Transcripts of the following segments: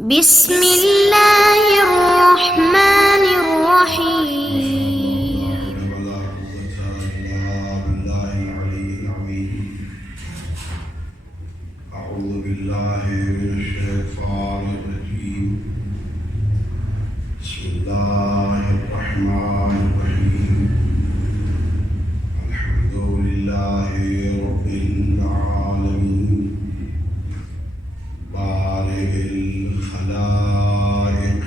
بسم الله الرحمن الرحيم. ولا قوة إلا بالله العلي العظيم. أعوذ بالله من الشيطان الرجيم. بسم الله الرحمن الرحيم. الحمد لله رب العالمين بارئ الخلائق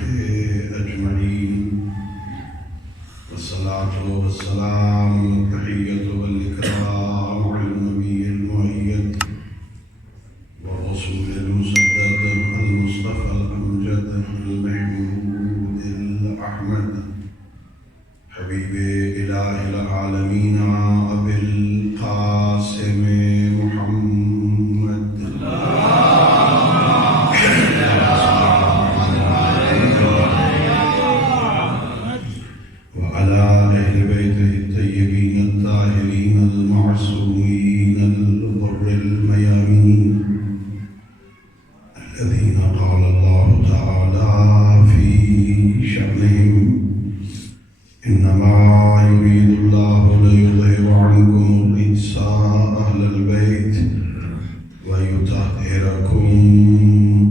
أجمعين، والصلاة والسلام والتحية والإكرام على النبي المؤيد والرسول المسدد المصطفى الأمجد المحمود الأحمد حبيب إله العالمين أبي القاسم محمد وعلى أهل بيته الطيبين الطاهرين المعصومين الغر الميامين الذين قال الله تعالى في شأنهم: إنما يريد الله ليظهر عنكم الرجس أهل البيت ويطهركم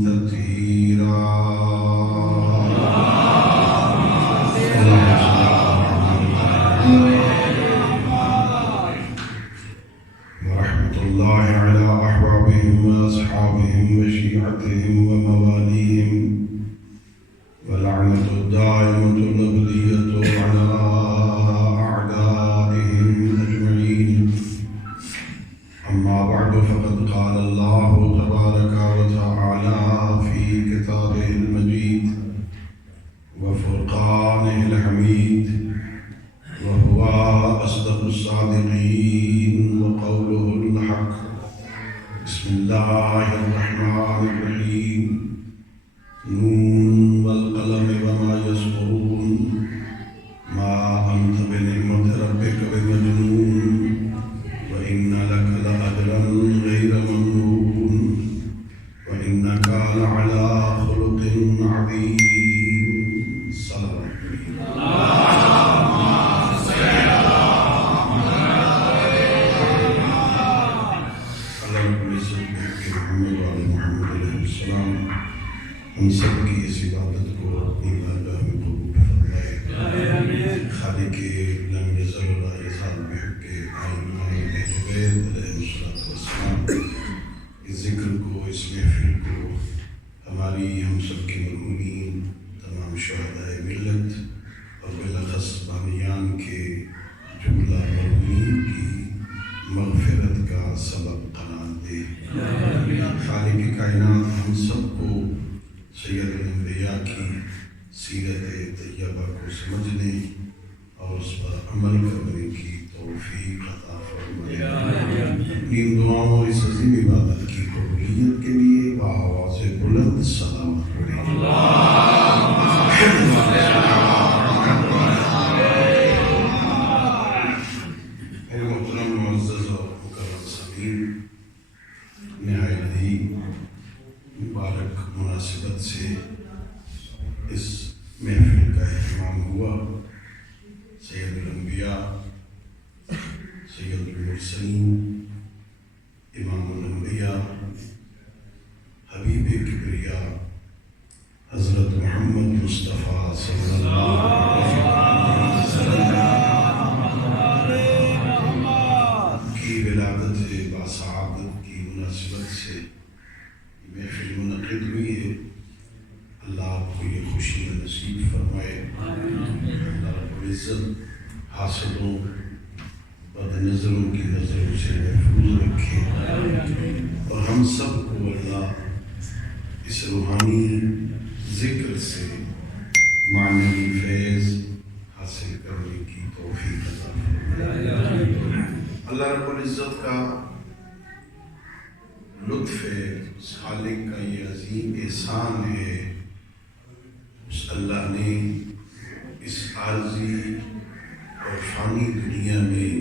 تطهيرا. ورحمة الله على أحبابهم وأصحابهم وشيعتهم ومواليهم، ولعنة الدائمة الأبدية على أعدائهم أجمعين. أما بعد، فقد قال الله تبارك وتعالى في كتابه المجيد وفرقانه الحميد، وهو أصدق الصادقين وقوله الحق. بسم الله الرحمن الرحيم. نون والقلم وما يسطرون، ما أنت بنعمة ربك بمجنون، وإن لك لأجرا غير ممنون، وإنك لعلى خلق عظيم. صلى الله عليه وسلم. محمد وعلى محمد علیہ السلام ہم سب کی اس عبادت کو اپنی بارگاہ میں قبول فرمائے. خالق لم یزل ولا یزال بحق ائمہ اہل بیت علیہ السلام اس ذکر کو، اس محفل کو ہماری ہم سب کی مرحومین تمام شہداء ملت اور بالاخص بانیان کے جملہ مرحومین کی مغفرت کا سبب قرار دے. خالق کائنات ہم سب کو سید الانبیاء کی سیرت طیبہ کو سمجھنے اور اس پر عمل کرنے کی توفیق عطا فرمائے. اپنی دعاؤں اور اس عظیم عبادت کی قبولیت کے لیے بآواز بلند سلامت پڑھیں. میرے محترم معزز اور مکرم سامعین، نہایت ہی مبارک مناسبت سے اس محفل کا اہتمام ہوا. سید الانبیاء، سید المرسلین، امام الانبیاء، حبیب کبریاء حضرت محمد مصطفیٰ صلی اللہ علیہ وسلم کی ولادت باسعادت کی مناسبت سے محفل منعقد ہوئی ہے. اللہ آپ کو یہ خوشی نصیب فرمائے. اللہ رب العزت حاسدوں بد نظروں کی نظروں سے محفوظ رکھے، اور ہم سب کو اللہ اس روحانی ذکر سے معنوی فیض حاصل کرنے کی توفیق عطا فرمائے. اللہ رب العزت کا لطف ہے، اس خالق کا یہ عظیم احسان ہے. اس اللہ نے اس عارضی اور فانی دنیا میں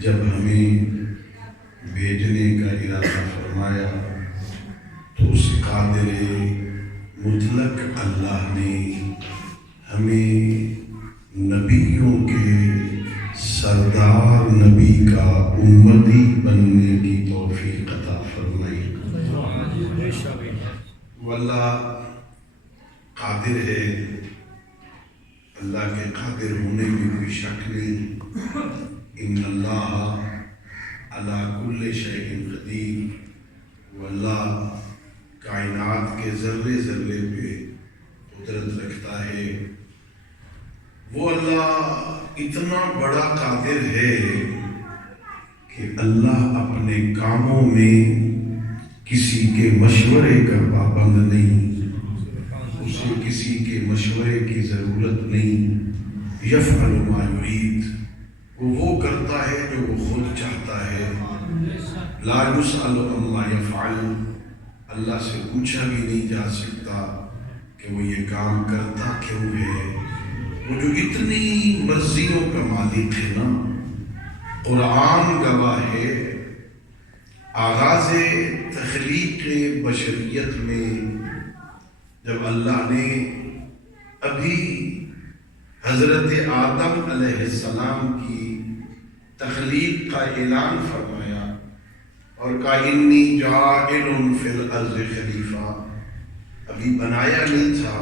جب ہمیں بھیجنے کا ارادہ فرمایا تو اس قادر مطلق اللہ نے ہمیں نبیوں کے سردار نبی کا امتی بننے کی توفیق عطا فرمائی۔ واللہ قادر ہے، اللہ کے قادر ہونے میں کوئی شک نہیں۔ ان اللہ علی کل شیء قدیر، واللہ کائنات کے ذرے ذرے پہ قدرت رکھتا ہے۔ وہ اللہ اتنا بڑا قادر ہے کہ اللہ اپنے کاموں میں کسی کے مشورے کا پابند نہیں، اسے کسی کے مشورے کی ضرورت نہیں۔ یفعل ما یرید، وہ کرتا ہے جو وہ خود چاہتا ہے۔ لا یسأل عما یفعل، اللہ سے پوچھا بھی نہیں جا سکتا کہ وہ یہ کام کرتا کیوں ہے۔ وہ جو اتنی مرضیوں کا مالک ہے نا، قرآن گواہ ہے۔ آغاز تخلیق بشریت میں جب اللہ نے ابھی حضرت آدم علیہ السلام کی تخلیق کا اعلان فرمایا اور کہا انی جاعل فی الارض خلیفہ، ابھی بنایا نہیں تھا،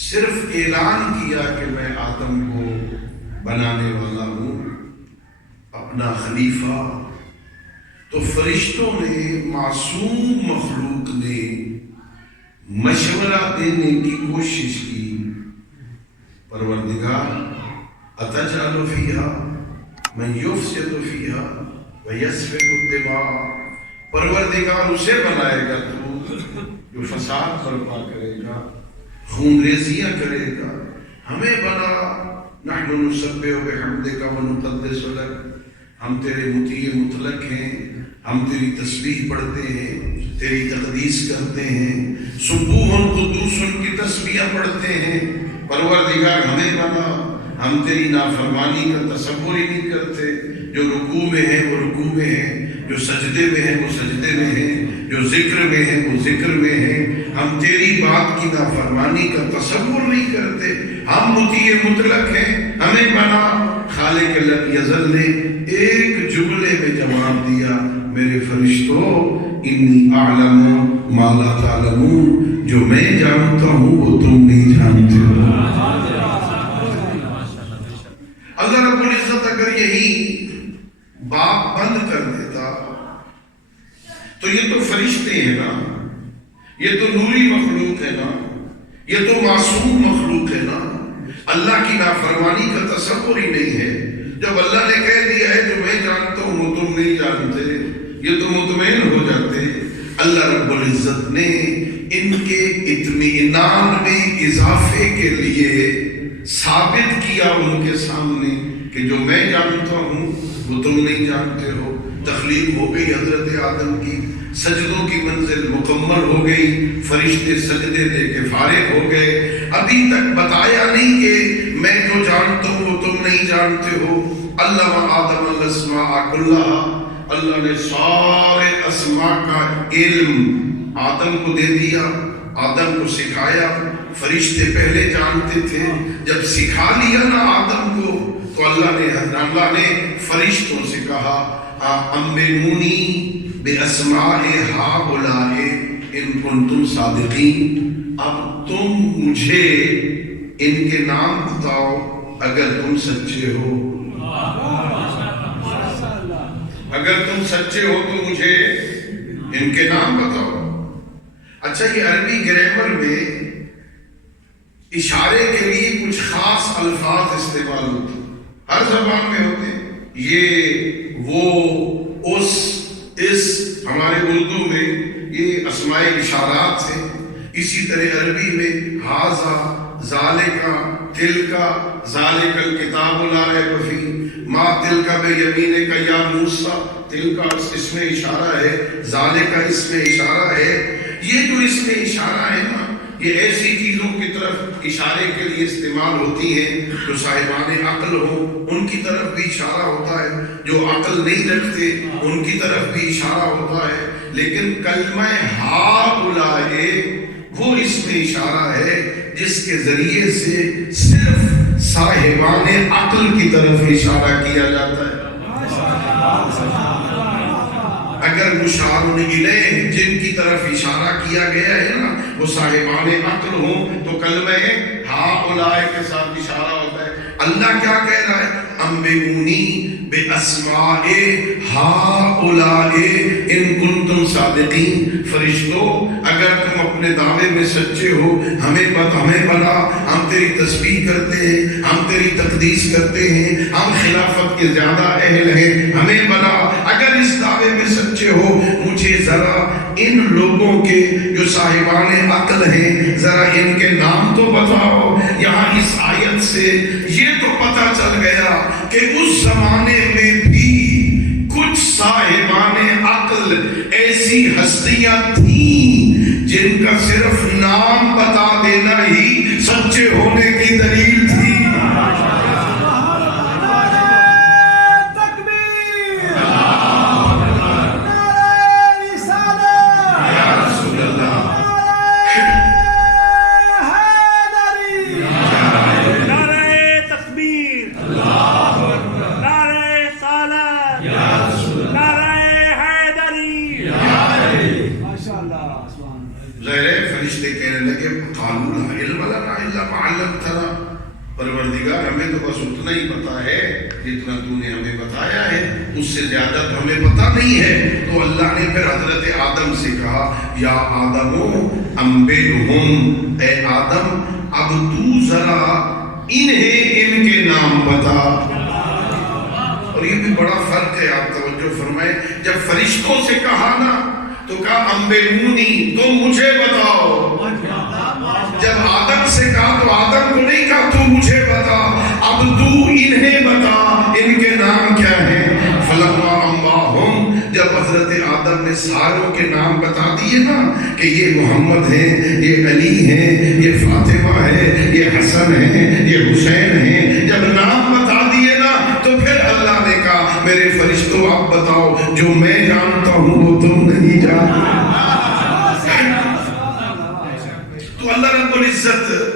صرف اعلان کیا کہ میں آدم کو بنانے والا ہوں اپنا خلیفہ، تو فرشتوں نے، معصوم مخلوق نے مشورہ دینے کی کوشش کی، پروردگار اتجعل فیہا من یفسد فیہا ویسفک الدماء، پروردگار اسے بنائے گا تو جو فساد برپا کرے گا، خون ریزیاں کرے گا۔ ہمیں بنا، نحن نسبح بحمدک ونقدس لک، ہم تیرے مطیع مطلق ہیں، ہم تیری تسبیح پڑھتے ہیں، تیری تقدیس کرتے ہیں، سبوح قدوس کی تسبیح پڑھتے ہیں۔ پروردگار ہمیں بنا، ہم تیری نافرمانی کا تصور ہی نہیں کرتے۔ جو رکوع میں ہیں وہ رکوع میں ہیں، جو سجدے میں ہیں وہ سجدے میں ہیں، جو ذکر میں ہیں وہ ذکر میں ہیں۔ ہم تیری بات کی نافرمانی کا تصور نہیں کرتے، ہم مطیع مطلق ہیں، ہمیں بنا۔ خالق لم یزل نے ایک جملے میں جواب دیا، میرے فرشتوں انی اعلم ما لا تعلمون، جو میں جانتا ہوں وہ تم نہیں جانتے ہو۔ اللہ رب العزت اگر یہی بات بند کر دیتا تو یہ تو فرشتے ہیں نا، یہ تو نوری مخلوق ہے نا، یہ تو معصوم مخلوق ہے نا، اللہ کی نافرمانی کا تصور ہی نہیں ہے۔ جب اللہ نے کہہ دیا ہے جو میں جانتا ہوں وہ تم نہیں جانتے، یہ تو مطمئن ہو جاتے۔ اللہ رب العزت نے ان کے اطمینان میں اضافے کے لیے ثابت کیا ان کے سامنے کہ جو میں جانتا ہوں وہ تم نہیں جانتے ہو۔ تخلیق ہو گئی حضرت آدم کی، سجدوں کی منزل مکمل ہو گئی، فرشتے سجدے دے کے فارغ ہو گئے۔ ابھی تک بتایا نہیں کہ میں جو جانتا ہوں وہ تم نہیں جانتے ہو۔ علم آدم الاسماء کلھا، اللہ نے سارے اسماء کا علم آدم کو دے دیا، آدم کو سکھایا۔ فرشتے پہلے جانتے تھے، جب سکھا لیا نا آدم کو تو اللہ نے فرشتوں سے کہا انبئونی باسماء ہؤلاء ان کنتم صادقین، اب تم مجھے ان کے نام بتاؤ اگر تم سچے ہو، اگر تم سچے ہو تو مجھے ان کے نام بتاؤ۔ اچھا، یہ عربی گرامر میں اشارے کے لیے کچھ خاص الفاظ استعمال ہوتے ہیں، ہر زبان میں ہوتے ہیں۔ یہ وہ اس ہمارے اردو میں یہ اسماء اشارات ہیں۔ اسی طرح عربی میں ھذا، ذالکا، تلکا، ذالک الکتاب لا ریب فیہ، ما تلکا بیمینک یا موسیٰ، تلکا اس میں اشارہ ہے، ذالکا اس میں اشارہ ہے۔ یہ جو اس میں اشارہ ہے نا، یہ ایسی چیزوں کی طرف اشارے کے لیے استعمال ہوتی ہیں جو صاحبان عقل ہو، ان کی طرف بھی اشارہ ہوتا ہے، جو عقل نہیں رکھتے ان کی طرف بھی اشارہ ہوتا ہے۔ لیکن کلمہ ہؤلاء وہ اس میں اشارہ ہے جس کے ذریعے سے صرف صاحبان عقل کی طرف اشارہ کیا جاتا ہے. اگر مشار الیہ جن کی طرف اشارہ کیا گیا ہے نا وہ صاحبان عقل ہوں تو کلمہ ہؤلاء کے ساتھ اشارہ ہوتا ہے. اللہ کیا کہہ رہا ہے؟ انبئونی باسماء ہؤلاء ان کنتم صادقین. فرشتوں اگر تم اپنے دعوے میں سچے ہو ہمیں بتا. ہم تیری تسبیح کرتے ہیں, ہم تیری تقدیس کرتے ہیں, ہم خلافت کے زیادہ اہل ہیں, ہمیں بتا. اگر اس دعوے میں سچے ہو مجھے ذرا ان لوگوں کے جو صاحبان عقل ہیں ذرا ان کے نام تو بتاؤ. یہاں اس آیت سے یہ تو پتہ چل گیا کہ اس زمانے میں بھی کچھ صاحبان عقل ایسی ہستیاں تھیں جن کا صرف نام بتا دینا ہی سچے ہونے کی دلیل تھی. فرشتے کہنے لگے قالوا لا علم لنا الا ما علمتنا. پروردگار ہمیں تو بس اتنا ہی پتا ہے جتنا تو نے ہمیں بتایا ہے, اس سے زیادہ تو ہمیں پتا نہیں ہے. تو اللہ نے پھر حضرت آدم سے کہا یا آدم انبئہم, اے آدم اب تو ذرا انہیں ان کے نام بتا. اور یہ بھی بڑا فرق ہے, آپ توجہ فرمائیں. جب فرشتوں سے کہا نا تو کہا انبئونی, تم مجھے بتاؤ. جب آدم سے کہا تو آدم کو نہیں کہا تو مجھے بتا, اب تو انہیں بتا ان کے نام کیا ہیں. فلما انباہم, جب حضرت آدم نے ساروں کے نام بتا دیے نا کہ یہ محمد ہیں, یہ علی ہیں, یہ فاطمہ ہے, یہ حسن ہیں, یہ حسین ہیں, جب نام بتا دیے نا تو پھر اللہ نے کہا میرے فرشتوں آپ بتاؤ جو میں جانتا ہوں وہ تم نہیں جانتے. تو اللہ رب العزت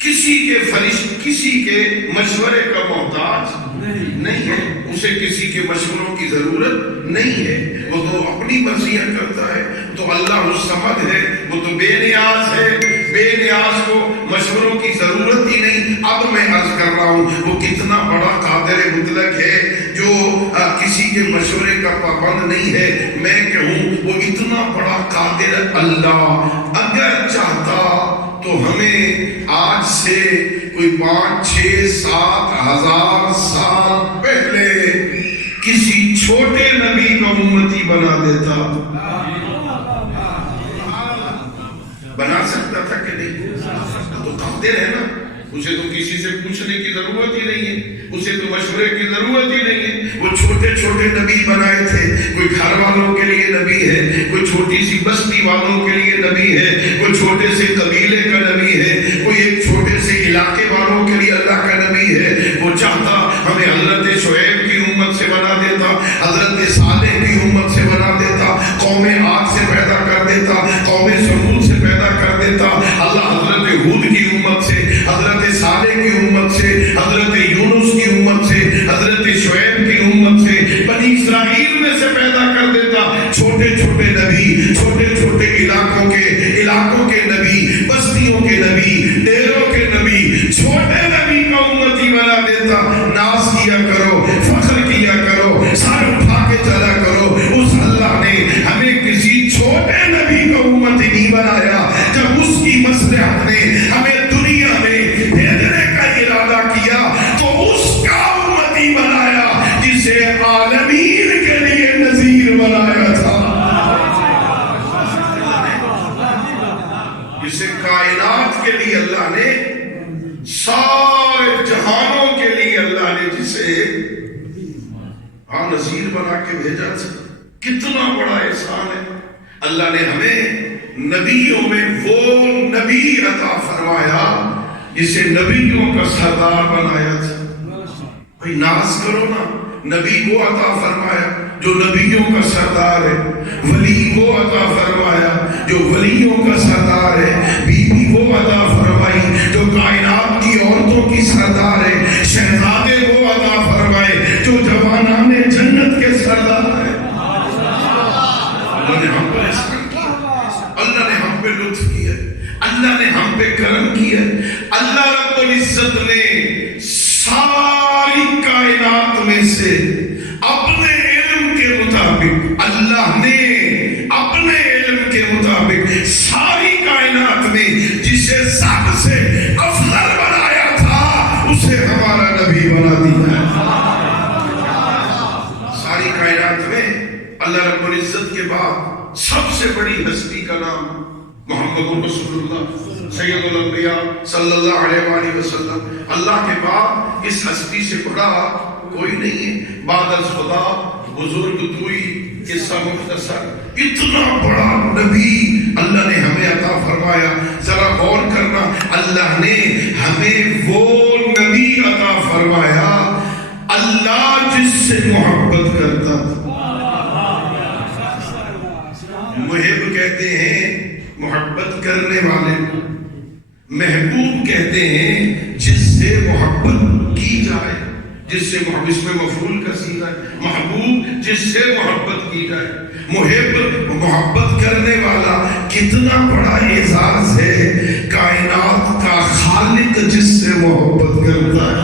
کسی کے مشورے کا محتاج نہیں ہے, اسے کسی کے مشوروں کی ضرورت نہیں ہے, وہ تو اپنی مرضیاں کرتا ہے. تو اللہ الصمد ہے, وہ تو بے نیاز ہے, بے نیاز کو مشوروں کی ضرورت ہی نہیں. اب میں عرض کر رہا ہوں وہ کتنا بڑا قادر مطلق ہے جو کسی کے مشورے کا پابند نہیں ہے. میں کہوں وہ اتنا بڑا قادر اللہ اگر چاہتا تو ہمیں آج سے کوئی 5-6-7 ہزار سال پہلے کسی چھوٹے نبی کا امتی بنا دیتا. بنا سکتا تھا کہ نہیں؟ تو قادر ہے نا, اسے تو کسی سے پوچھنے کی ضرورت ہی نہیں ہے, اسے تو مشورے کی ضرورت ہی نہیں ہے. وہ چھوٹے چھوٹے نبی بنائے تھے, کوئی گھر والوں کے لیے نبی ہے, کوئی چھوٹی سی بستی والوں کے لیے نبی ہے, کوئی چھوٹے سے قبیلے کا نبی ہے, کوئی ایک چھوٹے سے علاقے والوں کے لیے اللہ کا نبی ہے. وہ چاہتا ہمیں حضرت شعیب کی امت سے بنا دیتا, حضرت صالح کی امت سے بنا دیتا, قوم عاد سے پیدا کر دیتا, قوم سمود سے پیدا کر دیتا. اللہ حضرت ہود کی امت سے, حضرت صالح کی امت سے, حضرت یونس کی امت سے, حضرت شعیب کی امت سے, بنی اسرائیل میں سے پیدا کر دیتا. چھوٹے چھوٹے نبی, چھوٹے چھوٹے علاقوں کے نبی, بستیوں کے نبی, ڈیروں کے نبی, چھوٹے نبی کا امتی بنا دیتا. ناز کیا کرو, فخر کیا کرو, سر اٹھا کے چلا کرو. اس اللہ نے ہمیں کسی چھوٹے نبی کا امتی نہیں بنایا. جب اس کی مصلحت نے ہمیں دنیا میں بھیجنے کا ارادہ کیا تو اس کا امتی بنایا جسے عالمین کے لیے نذیر بنایا تھا, جسے کائنات کے لیے اللہ نے, سارے جہانوں کے لیے اللہ نے جسے نذیر بنا کے بھیجا تھا. کتنا بڑا احسان ہے. اللہ نے ہمیں نبیوں میں وہ نبی عطا فرمایا جسے نبیوں کا سردار بنایا تھا. بھائی ناز کرو نا, نبی وہ عطا فرمایا جو نبیوں کا سردار ہے، ولی وہ عطا فرمایا جو ولیوں کا سردار ہے، بی بی وہ عطا فرمائی جو کائنات کی عورتوں کی سردار ہے، شہزادے وہ عطا فرمائے جو جوانان جنت کے سردار ہے۔ اللہ نے ہم پر احسان کیا، اللہ نے ہم پہ لطف کیا، اللہ نے ہم پہ کرم کیا۔ اللہ رب العزت نے ساری کائنات میں سے اپنے علم کے مطابق، اللہ نے اپنے علم کے مطابق ساری کائنات میں جسے سب سے افضل بنایا تھا اسے ہمارا نبی بنا دیا۔ ساری کائنات میں اللہ رب العزت کے بعد سب سے بڑی ہستی کا نام محمد رسول اللہ سید الانبیاء صلی اللہ علیہ وآلہ وسلم۔ اللہ کے بعد اس ہستی سے بڑا کوئی نہیں ہے۔ بعد از خدا بزرگ توئی قصہ مختصر، اتنا بڑا نبی اللہ نے ہمیں عطا فرمایا۔ ذرا غور کرنا، اللہ نے ہمیں وہ نبی عطا فرمایا اللہ جس سے محبت کرتا تھا۔ محب کہتے ہیں محبت کرنے والے کو، محبوب کہتے ہیں جس سے محبت کی جائے، جس سے محبت، اس میں مفعول کا صیغہ ہے، محبوب جس سے محبت کی جائے۔ محب محبت کرنے والا کتنا بڑا اعزاز ہے، کائنات کا خالق جس سے محبت کرتا ہے،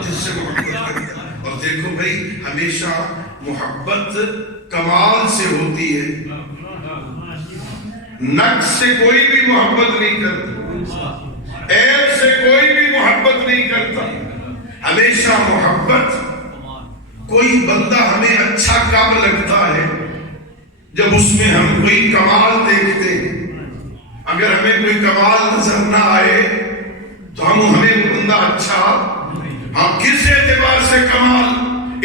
جس سے محبت کرتا ہے۔ اور دیکھو بھائی، ہمیشہ محبت کمال سے ہوتی ہے، نقص سے کوئی بھی محبت نہیں کرتا، عیب سے کوئی بھی محبت نہیں کرتا۔ ہمیشہ محبت، کوئی بندہ ہمیں اچھا کب لگتا ہے جب اس میں ہم کوئی کمال دیکھتے ہیں۔ اگر ہمیں کوئی کمال نظر نہ آئے تو ہمیں وہ بندہ اچھا، ہم کس اعتبار سے کمال،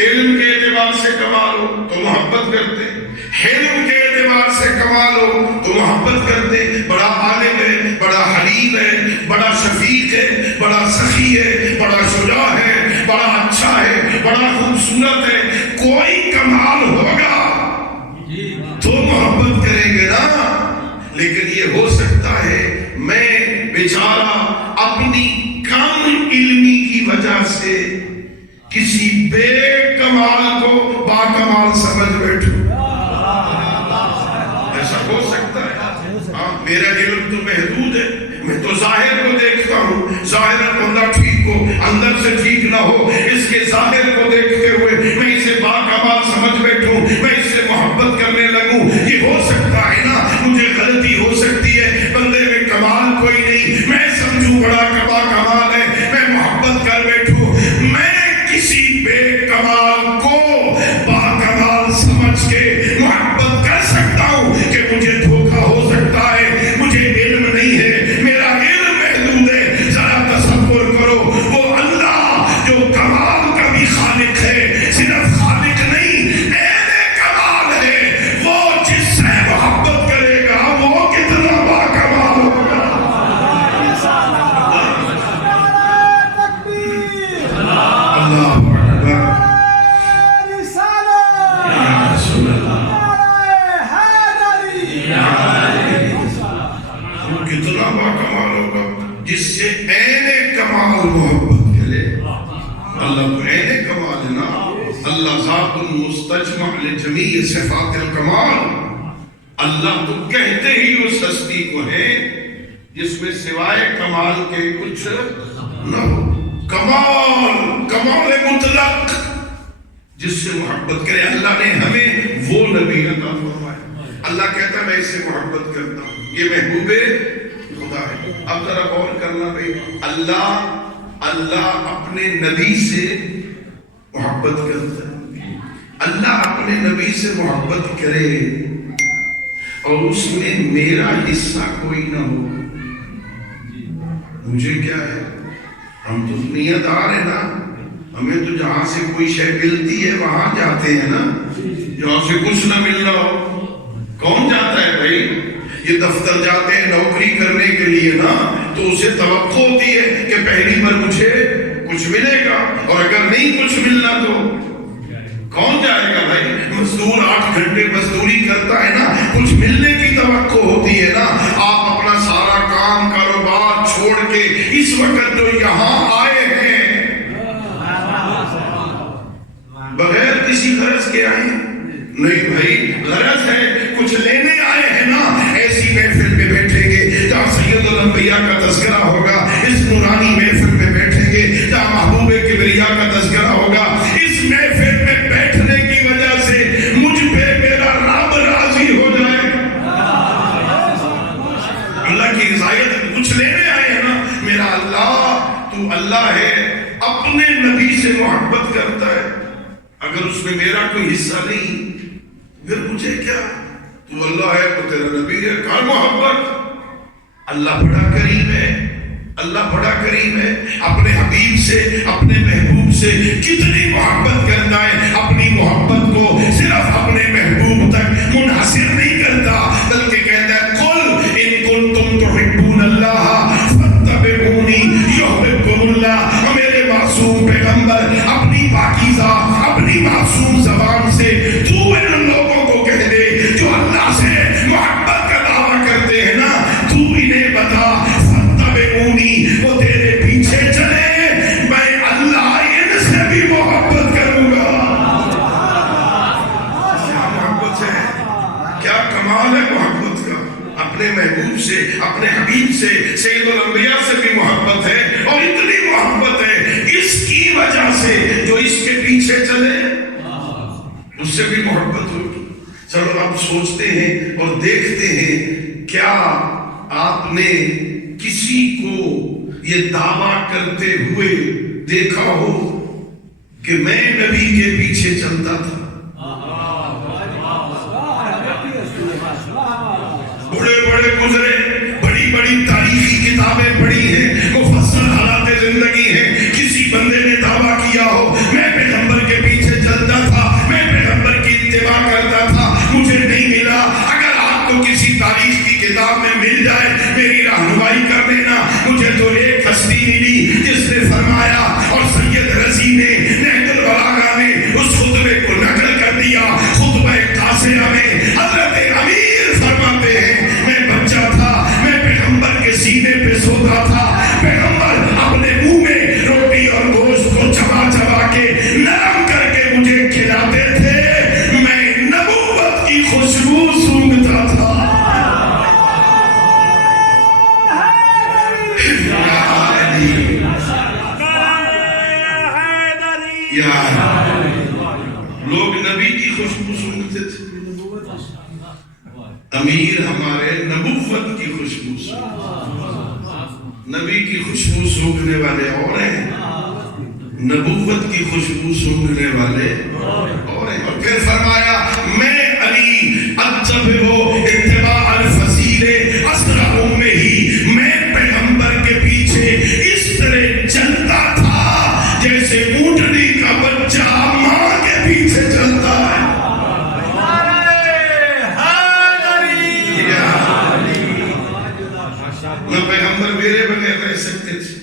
علم کے اعتبار سے کمال ہو تو محبت کرتے ہیں، علم کے اعتبار سے کمال ہو تو محبت کرتے ہیں۔ بڑا عالم ہے، بڑا حلیم ہے، بڑا شفیق ہے، بڑا سخی ہے، بڑا شجاع ہے، بڑا اچھا ہے، بڑا خوبصورت ہے، کوئی کمال ہوگا تو محبت کریں گے نا۔ لیکن یہ ہو سکتا ہے میں بیچارہ اپنی کم علمی کی وجہ سے کسی بے کمال کو با کمال سمجھ بیٹھوں، ایسا ہو سکتا ہے۔ ہاں، میرا علم تو محدود ہے، میں تو ظاہر کو دیکھتا ہوں، ظاہر بندہ ٹھیک ہو اندر سے ٹھیک نہ ہو، اس کے ظاہر کو دیکھتے ہوئے میں اسے با کمال سمجھ بیٹھوں، میں اس سے محبت کرنے لگوں۔ یہ ہو سکتا ہے نا، مجھے غلطی ہو سکتی ہے، بندے میں کمال کوئی نہیں، میں سمجھوں بڑا با کمال ہے، میں محبت کر بیٹھوں۔ میں کسی بے کمال کو با کمال سمجھ کے محبت کر سکتا ہوں کہ مجھے دھوکہ ہو سکتا ہے، مجھے علم نہیں ہے، میرا علم محدود ہے۔ ذرا تصور کرو، وہ اللہ جو کمال کا بھی خالق ہے، صرف خالق نہیں عین کمال ہے، وہ جس سے محبت کرے گا وہ کتنا با کمال ہوگا۔ اللہ کتنا با کمال ہوگا جس سے عین کمال محبت کرے۔ اللہ تو عین کمال ہے نا، اللہ ذات مستجمع لجمیع صفات الکمال۔ اللہ تو کہتے ہی اس ہستی کو ہے جس میں سوائے کمال کے کچھ نہ ہو۔ کمال، کمال مطلق جس سے محبت کرے۔ اللہ نے ہمیں وہ نبی عطا فرمایا، اللہ کہتا ہے میں اس سے محبت کرتا ہوں، یہ محبوب خدا ہے۔ اب ذرا غور کرنا بھائی، اللہ اپنے نبی سے محبت کرتا ہے، اللہ اپنے نبی سے محبت کرے اور اس میں میرا حصہ کوئی نہ ہو، مجھے کیا ہے؟ ہم تو دنیا دار ہیں نا، ہمیں تو جہاں سے کوئی شے ملتی ہے وہاں جاتے ہیں نا، جہاں سے کچھ نہ مل رہا ہو کون جاتا ہے بھائی؟ یہ دفتر جاتے ہیں نوکری کرنے کے لیے نا، تو اسے توقع ہوتی ہے کہ پہلی بار مجھے کچھ ملے گا، اور اگر نہیں کچھ ملنا تو کون جائے گا بھائی؟ مزدور 8 گھنٹے مزدوری کرتا ہے نا، کچھ ملنے کی توقع ہوتی ہے نا۔ آپ اپنا سارا کام کاروبار چھوڑ کے اس وقت جو یہاں آئے ہیں بغیر کسی غرض کے آئے ہیں؟ نہیں بھائی، غرض ہے، کچھ لینے آئے ہیں نا۔ ایسی محفل میں بیٹھیں گے جہاں سید الانبیاء کا تذکرہ ہوگا، اس نورانی محفل میں بیٹھیں گے جہاں محبوب کبریا کا تذکرہ ہوگا۔ اس محفل میں بیٹھنے کی وجہ سے مجھ پہ میرا رب راضی ہو جائے، اللہ کی رضایت۔ کچھ لینے آئے ہیں نا، میرا اللہ، تو اللہ ہے، اپنے نبی سے محبت کرتا ہے، اگر اس میں میرا کوئی حصہ نہیں پھر مجھے کیا؟ تو اللہ ہے، تو تیرا نبی ہے، کہاں محبت؟ اللہ بڑا کریم ہے، اللہ بڑا کریم ہے، اپنے حبیب سے، اپنے محبوب سے کتنی محبت کرتا ہے۔ اپنی محبت کو صرف اپنے محبوب تک منحصر نہیں کرتا، بلکہ کہتا ہے قل ان کنتم تحبون اللہ فاتبعونی یحببکم اللہ۔ میرے معصوم پیغمبر اپنی پاکیزہ، اپنی معصوم زبان سے تو ان لوگوں کو کہہ دے جو اللہ سے محبت کا دعویٰ کرتے ہیں نا، تو انہیں بتا فاتبعونی، وہ تیرے پیچھے چلے، میں اللہ ان سے بھی محبت کروں گا۔ کیا محبت ہے، کیا کمال ہے محبت کا! اپنے محبوب سے، اپنے حبیب سے، سید الانبیاء سے بھی محبت ہے، اور اتنی محبت ہے اس کی وجہ سے جو اس کے پیچھے چلے اس سے بھی محبت ہوگی۔ چلو آپ سوچتے ہیں اور دیکھتے ہیں، کیا آپ نے کسی کو یہ دعویٰ کرتے ہوئے دیکھا ہو کہ میں نبی کے پیچھے چلتا تھا؟ بڑے بڑے گزرے، بڑی بڑی تاریخی کتابیں پڑھی ہیں، مفصل حالات زندگی ہیں، کسی بندے نے دعویٰ کیا ہو میں پیغمبر کے پیچھے چلتا تھا، میں پیغمبر کی اتباع کرتا تھا، مجھے نہیں ملا۔ اگر آپ کو کسی تاریخ کی کتاب میں مل جائے میری رہنمائی کر دینا۔ مجھے تو ایک ہستی ملی جس نے فرمایا، اور سید رضی نے نہج البلاغہ میں اس خطبے کو نقل کر دیا، خطبہ قاصرہ میں حضرت امیر فرماتے ہیں، میں بچہ تھا، میں پیغمبر کے سینے پہ سوتا تھا، پیغمبر اپنے منہ میں روٹی اور گوشت کو چبا چبا کے نرم کر کے مجھے کھلاتے تھے، میں نبوت کی خوشبو سونگھتا تھا۔ لوگ نبی کی خوشبو سونگھتے تھے، امیر ہمارے نبوت کی خوشبو نبی کی خوشبو سونگھنے والے اور ہیں، نبوت کی خوشبو سونگھنے والے اور ہیں۔ اور پھر فرمایا میں علی اتبع اتباع الفضیل اسرع میں ہی، میں پیغمبر کے پیچھے اس طرح چلتا تھا جیسے اونٹنی کا بچہ ماں کے پیچھے چلتا ہے۔ نہ پیغمبر میرے بغیر رہ سکتے تھے،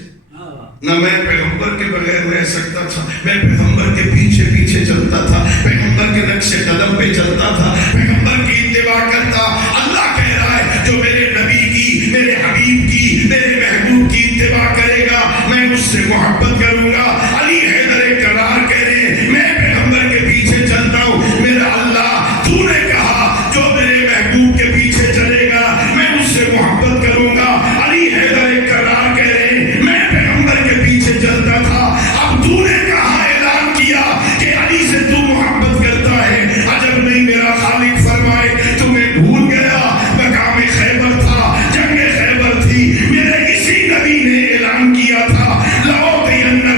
نہ میں پیغمبر کے بغیر رہ سکتا تھا، میں پیغمبر کے پیچھے پیچھے چلتا تھا، پیغمبر کے نقش قدم پہ چلتا تھا، پیغمبر کی اتباع کرتا۔ اللہ کہہ رہا ہے جو میرے نبی کی، میرے حبیب کی، میرے محبوب کی اتباع کرے گا میں اس سے محبت کروں گا۔ علی حیدر کرار کہہ رہے ہیں میں پیغمبر کے پیچھے چلتا ہوں، میرا اللہ تو نے کہا جو میرے محبوب کے پیچھے چلے گا میں اس سے محبت کروں گا۔ علی حیدر کرار کہہ رہے ہیں میں پیغمبر کے پیچھے چلتا تھا، اب تو نے کہا اعلان کیا کہ علی سے تو محبت کرتا ہے، عجب نہیں میرا خالق فرمائے تمہیں بھول گیا، مقام خیبر تھا، جنگ خیبر تھی، میرے اسی نبی نے اعلان کیا تھا لَأُعْطِيَنَّ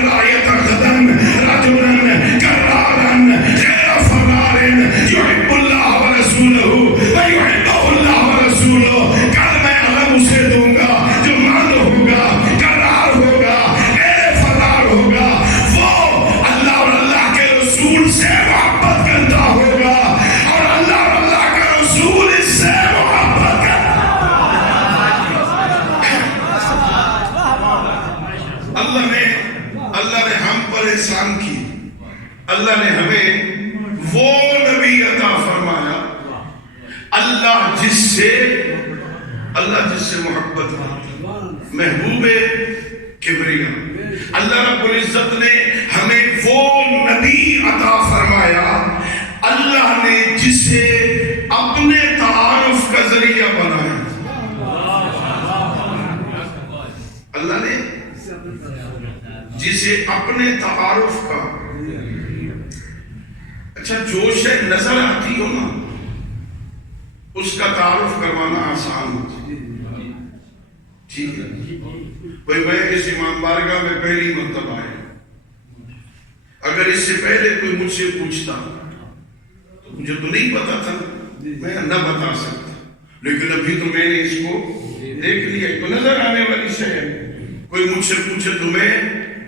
اللہ جس سے محبت ہے، محبوب کبریا۔ اللہ رب العزت نے ہمیں وہ نبی عطا فرمایا، اللہ نے جسے اپنے تعارف کا ذریعہ بنایا۔ اللہ نے جسے اپنے تعارف کا، اچھا جو شے نظر آتی ہو نا اس کا تعارف کروانا آسان ہوتا ہے، ٹھیک ہے؟ بھائی میں اس امام بارگاہ میں پہلی مرتبہ آیا، اگر اس سے پہلے کوئی مجھ سے پوچھتا تو مجھے تو نہیں پتا تھا، میں نہ بتا سکتا، لیکن ابھی تو میں نے اس کو دیکھ لیا، تو نظر آنے والی شے ہے۔ کوئی مجھ سے پوچھے تو میں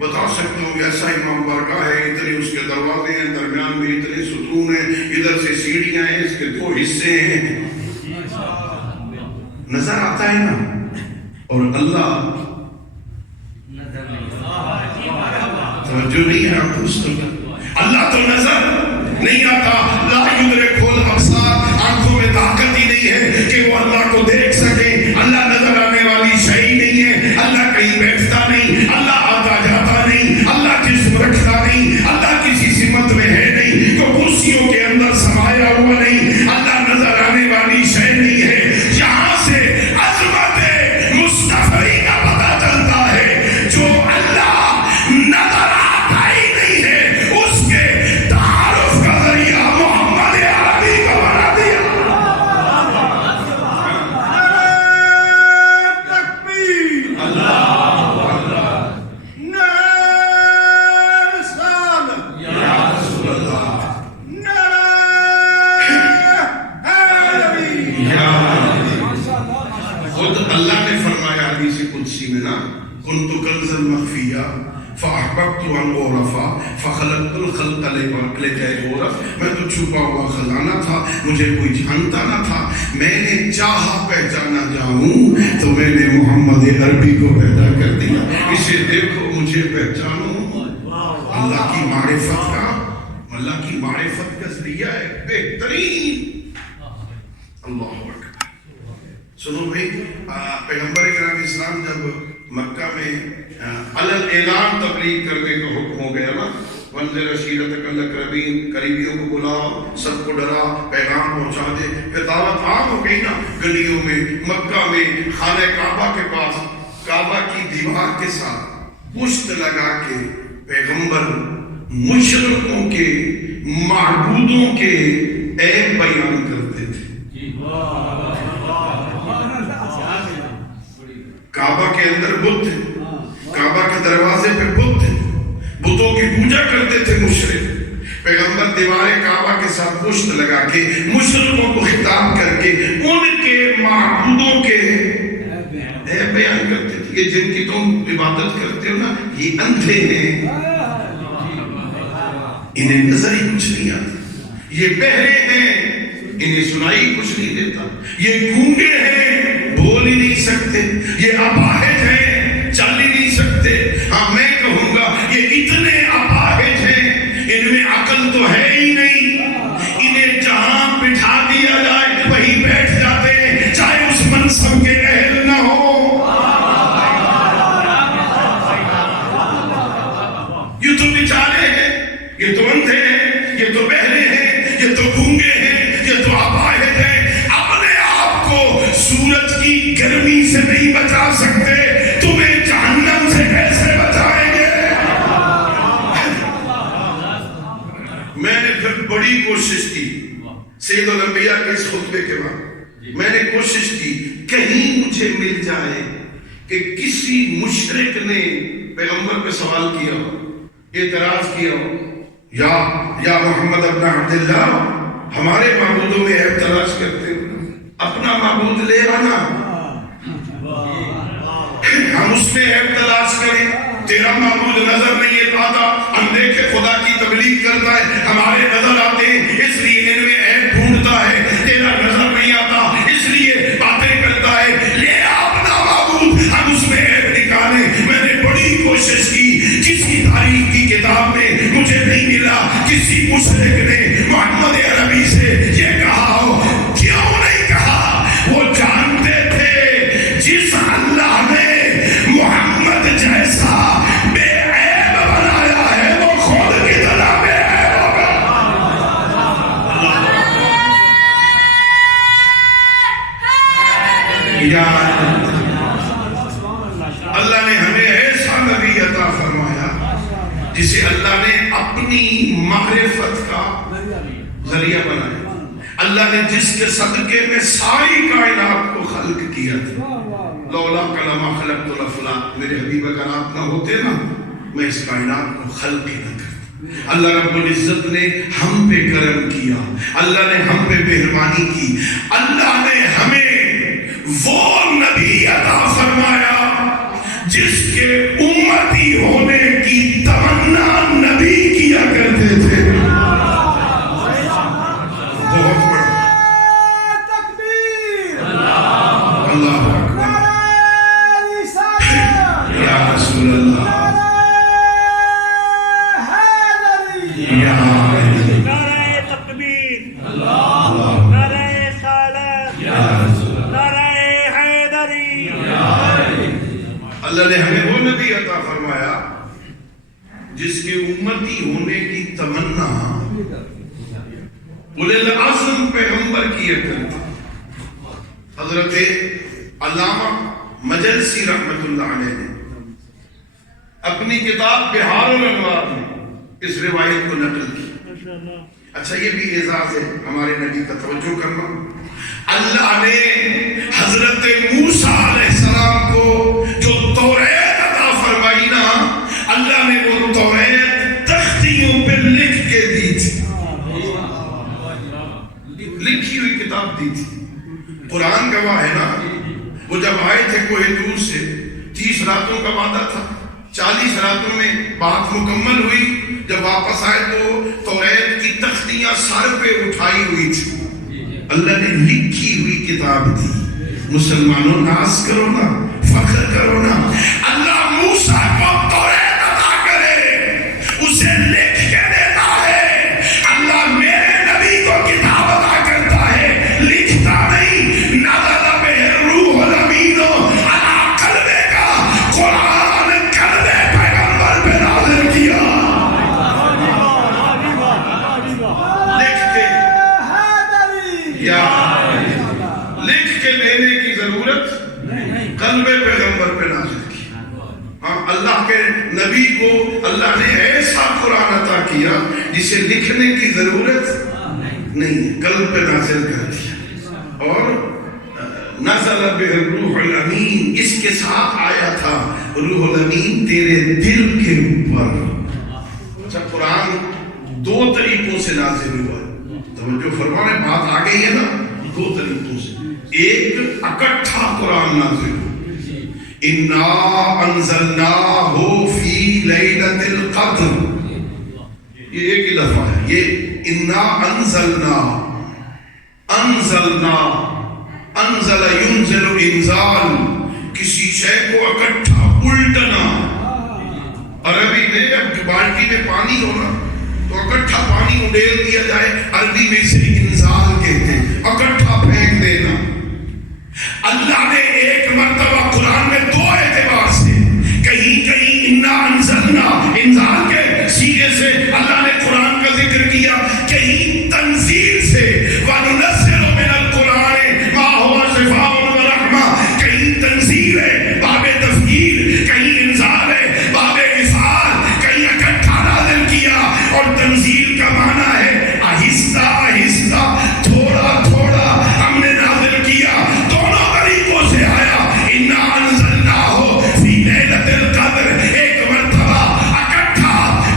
بتا سکتا ہوں ایسا امام بارگاہ ہے، اتنے اس کے دروازے ہیں، درمیان میں اتنے ستون ہیں، ادھر سے سیڑھیاں ہیں، اس کے 2 حصے ہیں، نظر آتا ہے نا۔ اور اللہ توجہ نہیں ہے آپ دوستوں، اللہ تو نظر نہیں آتا، لا یدرکہ الابصار، آنکھوں میں طاقت ہی نہیں ہے کہ وہ اللہ کو دیکھ سکے، اللہ نظر آنے والی شے ہی نہیں ہے، اللہ کہیں بیٹھتا نہیں، اللہ آتا جاتا نہیں، اللہ جسم رکھتا نہیں، اللہ کسی سمت میں ہے نہیں، تو کرسیوں کے اندر سمایا ہوا نہیں، اللہ نظر آنے والی شے نہیں ہے۔ یہاں سے عظمت مصطفی کا پتہ چلتا ہے، جو اللہ نظر آتا ہی نہیں ہے اس کے تعارف کا ذریعہ محمد عربی کو بنا دیا۔ تکبیر، اللہ اکبر، نعرہ رسالت، یا رسول اللہ، خود اللہ نے فرمایا حدیث قدسی میں نا، کنت کنزا مخفیا فاحببت ان اعرف فخلقت الخلق لکي اعرف، میں تو چھپا ہوا خزانہ تھا، مجھے کوئی جانتا نہ تھا، میں نے چاہا پہچانا جاؤں تو میں نے محمد عربی کو پیدا کر دیا، اسے دیکھو مجھے پہچانو۔ اللہ کی معرفت کا، اللہ کی معرفت کا ذریعہ ہے بہترین۔ اللہ اکبر۔ سنو بھائی، پیغمبر اکرام اسلام جب مکہ میں علل اعلان تبلیغ کرنے کا حکم ہو گیا نا، وانذر عشیرتک الاقربین، قریبیوں کو بلاؤ، سب کو ڈرا، پیغام پہنچا دے، پھر دعوت عام ہو گئی نا، گلیوں میں، مکہ میں، خانہ کعبہ کے پاس، کعبہ کی دیوار کے ساتھ پشت لگا کے پیغمبر مشرکوں کے معبودوں کے عیب بیان کرتے تھے۔ کعبہ کے اندر بت تھے، کعبہ کے دروازے پہ بت تھے، بتوں کی پوجا کرتے تھے مشرک۔ پیغمبر دیوار کعبہ کے ساتھ پشت لگا کے مشرکوں کو خطاب کر کے ان کے معبودوں کے عیب بیان کرتے تھے، یہ جن کی تم عبادت کرتے ہو نا یہ اندھے ہیں، انہیں نظر ہی کچھ نہیں آتا، یہ بہرے ہیں انہیں سنائی کچھ نہیں دیتا، یہ گونگے ہیں بول ہی نہیں سکتے، یہ اپاہج ہیں چل ہی نہیں سکتے۔ ہاں میں کہوں گا یہ اتنے اپاہج ہیں ان میں عقل تو ہے ہی نہیں، انہیں جہاں بٹھا دیا جائے وہیں بیٹھ جاتے ہیں چاہے اس منصب کے اہل نہ ہو۔ یہ تو بیچارے ہیں، یہ تو اندھے ہیں، یہ تو بہرے ہیں، یہ تو گونگے ہیں، یہ تو اپاہج ہیں، اپنے آپ کو سورج کی گرمی سے نہیں بچا سکتے، تمہیں جہنم سے کیسے بچائیں گے؟ میں نے پھر بڑی کوشش کی سید الانبیاء کے اس خطبے کے بعد، میں نے کوشش کی کہیں مجھے مل جائے کہ کسی مشرک نے پیغمبر پہ سوال کیا ہو، اعتراض کیا ہو، یا محمد ابن عبداللہ ہمارے معبودوں میں عیب تلاش کرتے ہو، اپنا معبود لے آنا، ہم اس میں عیب تلاش کریں، تیرا معبود نظر نہیں آتا، اندیکھے خدا کی تبلیغ کرتا ہے، ہمارے نظر آتے ہیں اس لیے ان میں عیب ڈھونڈتا ہے، تیرا نظر نہیں آتا اس لیے باتیں کرتا ہے، لے اپنا معبود ہم اس میں عیب نکالیں۔ میں نے بڑی کوشش کی، کسی تاریخ کی کتاب میں مجھے نہیں ملا کسی مشرک نے محمد عربی سے یہ کہا ہو، کیوں نہیں کہا؟ وہ جانتے تھے جس اللہ نے محمد جیسا بے عیب بنایا ہے وہ خود کتنا بے عیب ہوگا. اللہ نے ہمیں ایسا نبی عطا فرمایا جسے اللہ نے اپنی معرفت کا ذریعہ بنایا. اللہ نے جس کے صدقے میں ساری کائنات کو خلق کیا تھا. لولا کلمہ خلقت الافلاق، میرے حبیب اگر آپ نہ ہوتے نا میں اس کائنات کو خلق ہی نہ کرتا. اللہ رب العزت نے ہم پہ کرم کیا، اللہ نے ہم پہ مہربانی کی. اللہ نے ہمیں وہ نبی عطا فرمایا جس کے امتی ہونے کی تمنا نبی کیا کرتے تھے. بہت بڑا تکبیر، اللہ اکبر. یا رسول اللہ، یا نعرہ تکبیر، نعرہ رسالت، نعرہ حیدری. اللہ نے ہمیں وہ نبی عطا فرمایا جس کے امتی ہونے کی تمنا اولی العزم پیغمبر کیا کرتے. حضرت علامہ مجلسی رحمت اللہ علیہ نے اپنی کتاب بہار الانوار میں اس روایت کو نقل کی. اچھا یہ بھی اعزاز ہے ہمارے نبی کا، توجہ کرنا. اللہ نے حضرت موسیٰ علیہ السلام کو جو توریت عطا فرمائی نا، اللہ نے وہ توریت تختیوں پہ لکھ کے دی تھی، لکھی ہوئی کتاب دی تھی. قرآن گواہ ہے نا، وہ جب آئے تھے کوہ طور سے 30 راتوں کا وعدہ تھا، 40 راتوں میں بات مکمل ہوئی. جب واپس آئے تو توریت کی تختیاں سر پہ اٹھائی ہوئی تھی. اللہ نے لکھی ہوئی کتاب دی. مسلمانوں ناز کرو نا، فخر کرو نا. اللہ موسیٰ کو توریت عطا کرے، اسے لکھ کے دیتا ہے. اللہ میرے نبی کو کتاب عطا کرتا ہے، لکھتا نہیں. نزل بہ الروح الامین علی قلبک، قرآن قلب پیغمبر پہ نازل کیا. لکھ کے یا لکھ کے لینے کی ضرورت قلب پیغمبر پہ نازل کی. ہاں اللہ کے نبی کو اللہ نے ایسا قرآن عطا کیا جسے لکھنے کی ضرورت نہیں، قلب پہ نازل کر دیا. اور نزل بہ الروح الامین، اس کے ساتھ آیا تھا روح الامین تیرے دل کے اوپر. اچھا قرآن 2 طریقوں سے نازل ہوا. توجہ فرمائیں، بات آ گئی ہے نا، 2 طریقوں سے. ایک اکٹھا قرآن نازل ہوا. انا انزلناہ فی لیلۃ القدر، یہ ایک ہی لفظ ہے. یہ انا انزلنا، انزلنا، انزل ينزل انزال، کسی شے کو اکٹھا الٹنا. عربی میں جب بالٹی میں پانی ہونا تو اکٹھا پانی اڈیل دیا جائے، عربی میں اسے انزال کہتے ہیں، اکٹھا پھینک دینا. اللہ نے ایک مرتبہ قرآن میں 2 اعتبار سے، کہیں کہیں انا انزلنا انزال کے سیغے سے اللہ نے قرآن کا ذکر کیا، کہیں تنزیل سے وَنُنَزِّلُ مِنَ الْقُرْآنِ مَا هُوَ شِفَاءٌ وَرَحْمَةٌ، کہیں تنزیل ہے باب تفہیر، کہیں انزال ہے باب اصحال، کہیں اکٹھا نازل کیا. اور تنزیل کا معنی ہے آہستہ آہستہ، تھوڑا تھوڑا ہم نے نازل کیا. دونوں طریقوں سے آیا. انا انزلناہ فی لیلۃ القدر، ایک مرتبہ اکٹھا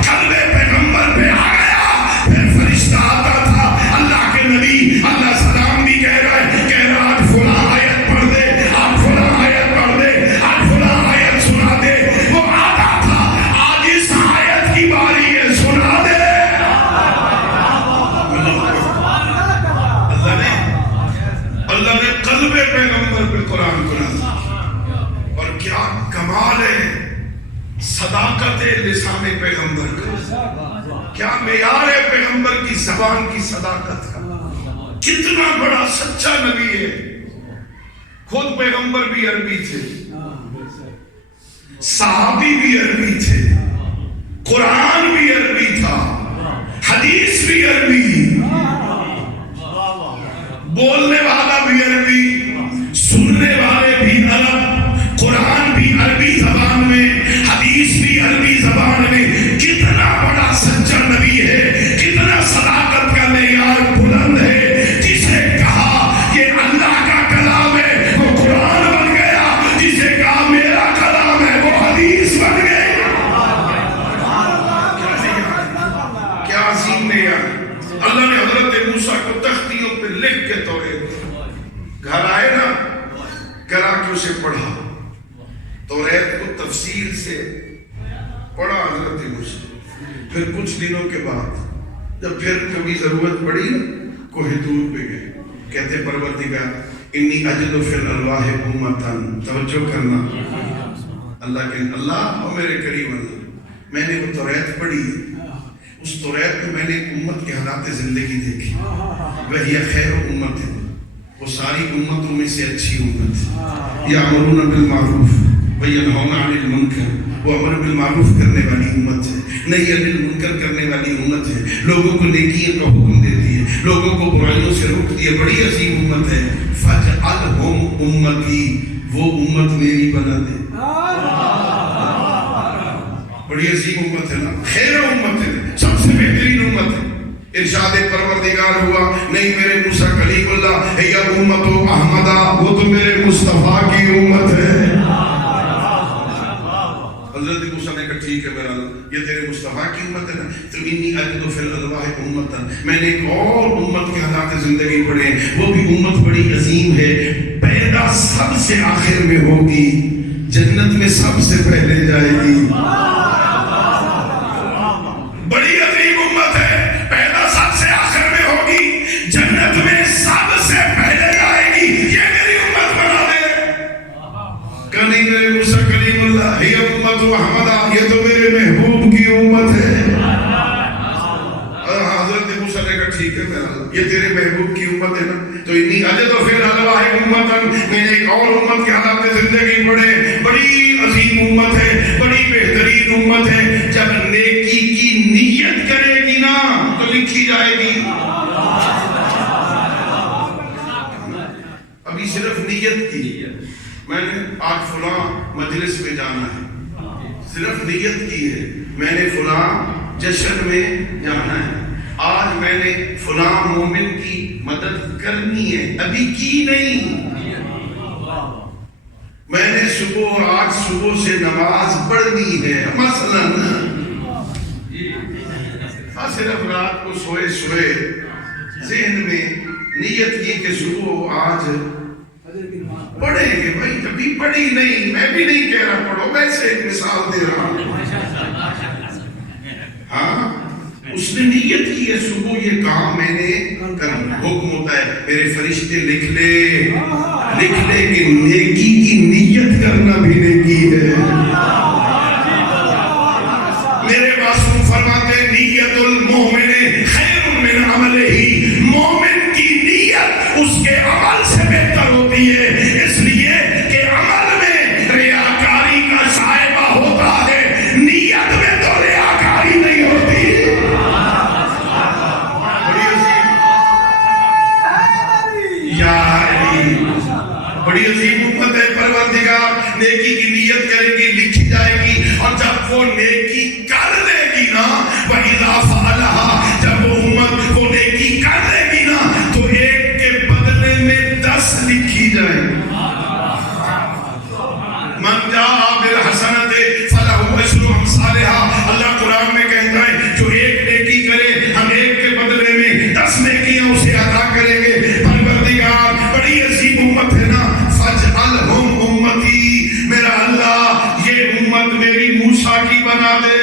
قلب پیغمبر پہ آ گیا. پھر فرشتہ آتا تھا، اللہ کے نبی اللہ سلام بھی کہہ رہا آج فلاں آیت پڑھ دے، آج فلاں آیت پڑھ دے، آج فلاں آیت سنا دے. وہ آتا تھا، آج اس آیت کی باری ہے، سنا دے. اللہ نے قلب پیغمبر پہ قرآن کو نازل کیا. اور کیا کمال ہے صداقت لسان پیغمبر کا، کیا معیار ہے پیغمبر کی زبان کی صداقت کا. کتنا بڑا سچا نبی ہے. خود پیغمبر بھی عربی تھے، صحابی بھی عربی تھے، قرآن بھی عربی تھا، حدیث بھی عربی، بولنے والا بھی عربی، سننے والے بھی عرب، قرآن بھی عربی زبان میں، حدیث بھی عربی زبان میں. کتنا بڑا سچا نبی ہے، کتنا صداقت کا معیار بلند ہے. جسے کہا یہ اللہ کا کلام ہے وہ قرآن بن گیا، جسے کہا میرا کلام ہے وہ حدیث بن گئی. کیا عظیم معیار. اللہ نے حضرت موسیٰ کو تختیوں پہ لکھ کے توریت، گھر آئے نا کرا کے اسے پڑھا، توریت کو تفصیل سے پڑھا حضرت موسیٰ. پھر کچھ دنوں کے بعد جب پھر کبھی ضرورت پڑی نا کوہ طور پہ گئے، کہتے پروردگار انی اجد فی الارواح امتن. توجہ کرنا، اللہ اور میرے کریم اللہ، میں نے وہ توریت پڑھی، اس توریت میں نے ایک امت کے حالات زندگی دیکھی. وہی خیر امت ہے، وہ ساری امتوں میں سے اچھی امت ہے. یامرون بالمعروف وینہون عن المنکر، وہ امر بالمعروف کرنے والی امت ہے، نہی عن المنکر کرنے والی امت ہے. لوگوں کو نیکیوں کا حکم دیتی ہے، لوگوں کو برائیوں سے روکتی ہے. بڑی عظیم امت ہے. فاجعلہم امتی، وہ امت میری بنا دے. بڑی عظیم امت ہے نا، خیر امت ہے، سب سے بہترین امت ہے. ارشاد پروردگار ہوا نہیں میرے موسیٰ کلیم اللہ ہے، یا امت احمدہ، وہ تو میرے مصطفیٰ کی امت ہے. حضرت موسیٰ نے کہا ٹھیک ہے میرا اللہ، یہ تیرے مصطفیٰ کی امت ہے نا. تو انی اجد فی الارواح امتا، میں نے ایک اور امت کے حالات زندگی پڑھے، وہ بھی امت بڑی عظیم ہے. پیدا سب سے آخر میں ہوگی، جنت میں سب سے پہلے جائے گی. بڑی عظیم امت ہے، پیدا سب سے آخر میں ہوگی، جنت میں سب سے پہلے جائے گی. یہ میری امت بنا دے. کہ نہیں میرے موسیٰ کلیم اللہ یہ امت احمدہ، یہ تو میرے محبوب کی امت ہے. حضرت موسیٰ نے کہا ٹھیک ہے میرا اللہ، یہ تیرے محبوب کی امت ہے نا. تو انی اجد فی الارواح امتا، میں نے ایک اور امت کے حالات زندگی پڑھے. بڑی عظیم امت ہے، بڑی بہترین امت ہے. جب نیکی کی نیت کرے گی نا تو لکھی جائے گی. ابھی صرف نیت کی، میں نے آج فلاں مجلس میں جانا ہے، صرف نیت کی ہے. میں نے فلاں جشن میں جانا ہے، آج میں نے فلاں مومن کی مدد کرنی ہے، ابھی کی نہیں. میں نے آج صبح سے نماز پڑھنی ہے مثلا. صرف رات کو سوئے ذہن میں نیت کی کہ صبح آج پڑھیں گے. بھائی کبھی پڑھی نہیں، میں بھی نہیں کہہ رہا پڑھو، ویسے ایک مثال دے رہا ہوں. ہاں اس نے نیت کی ہے صبح یہ کام میں نے کرنا. حکم ہوتا ہے میرے فرشتے لکھ لے کہ نیکی کی نیت کرنا بھی نیکی ہے. میرے معصوم فرماتے ہیں نیت المومن خیر من عملہ، مومن کی نیت اس کے عمل سے بہتر ہوتی ہے، اس لیے کہ عمل میں ریاکاری کا شائبہ ہوتا ہے، نیت میں تو ریاکاری نہیں ہوتی. بڑی عظیم امت ہے. پروردگار نیکی کی نیت کرے گی، لکھی جائے گی. اور جب وہ نیکی کر دے گی نا، وَإِذَا فَعَلَهَا، جب وہ امت وہ نیکی کر دے گی نا تو ایک کے بدلے میں 10 لکھی جائے گی. مَنْ جَاءَ بِالْحَسَنَةِ فَلَهُ عَشْرُ أَمْثَالِهَا. اللہ قرآن میں کہتا ہے جو ایک نیکی کرے ہم ایک کے بدلے میں 10 نیکیاں اسے عطا کریں گے. پروردگار بڑی عظیم امت ہے نا. فَاجْعَلْهُمْ أُمَّتِي، میرا اللہ یہ امت میری موسیٰ کی بنا دے.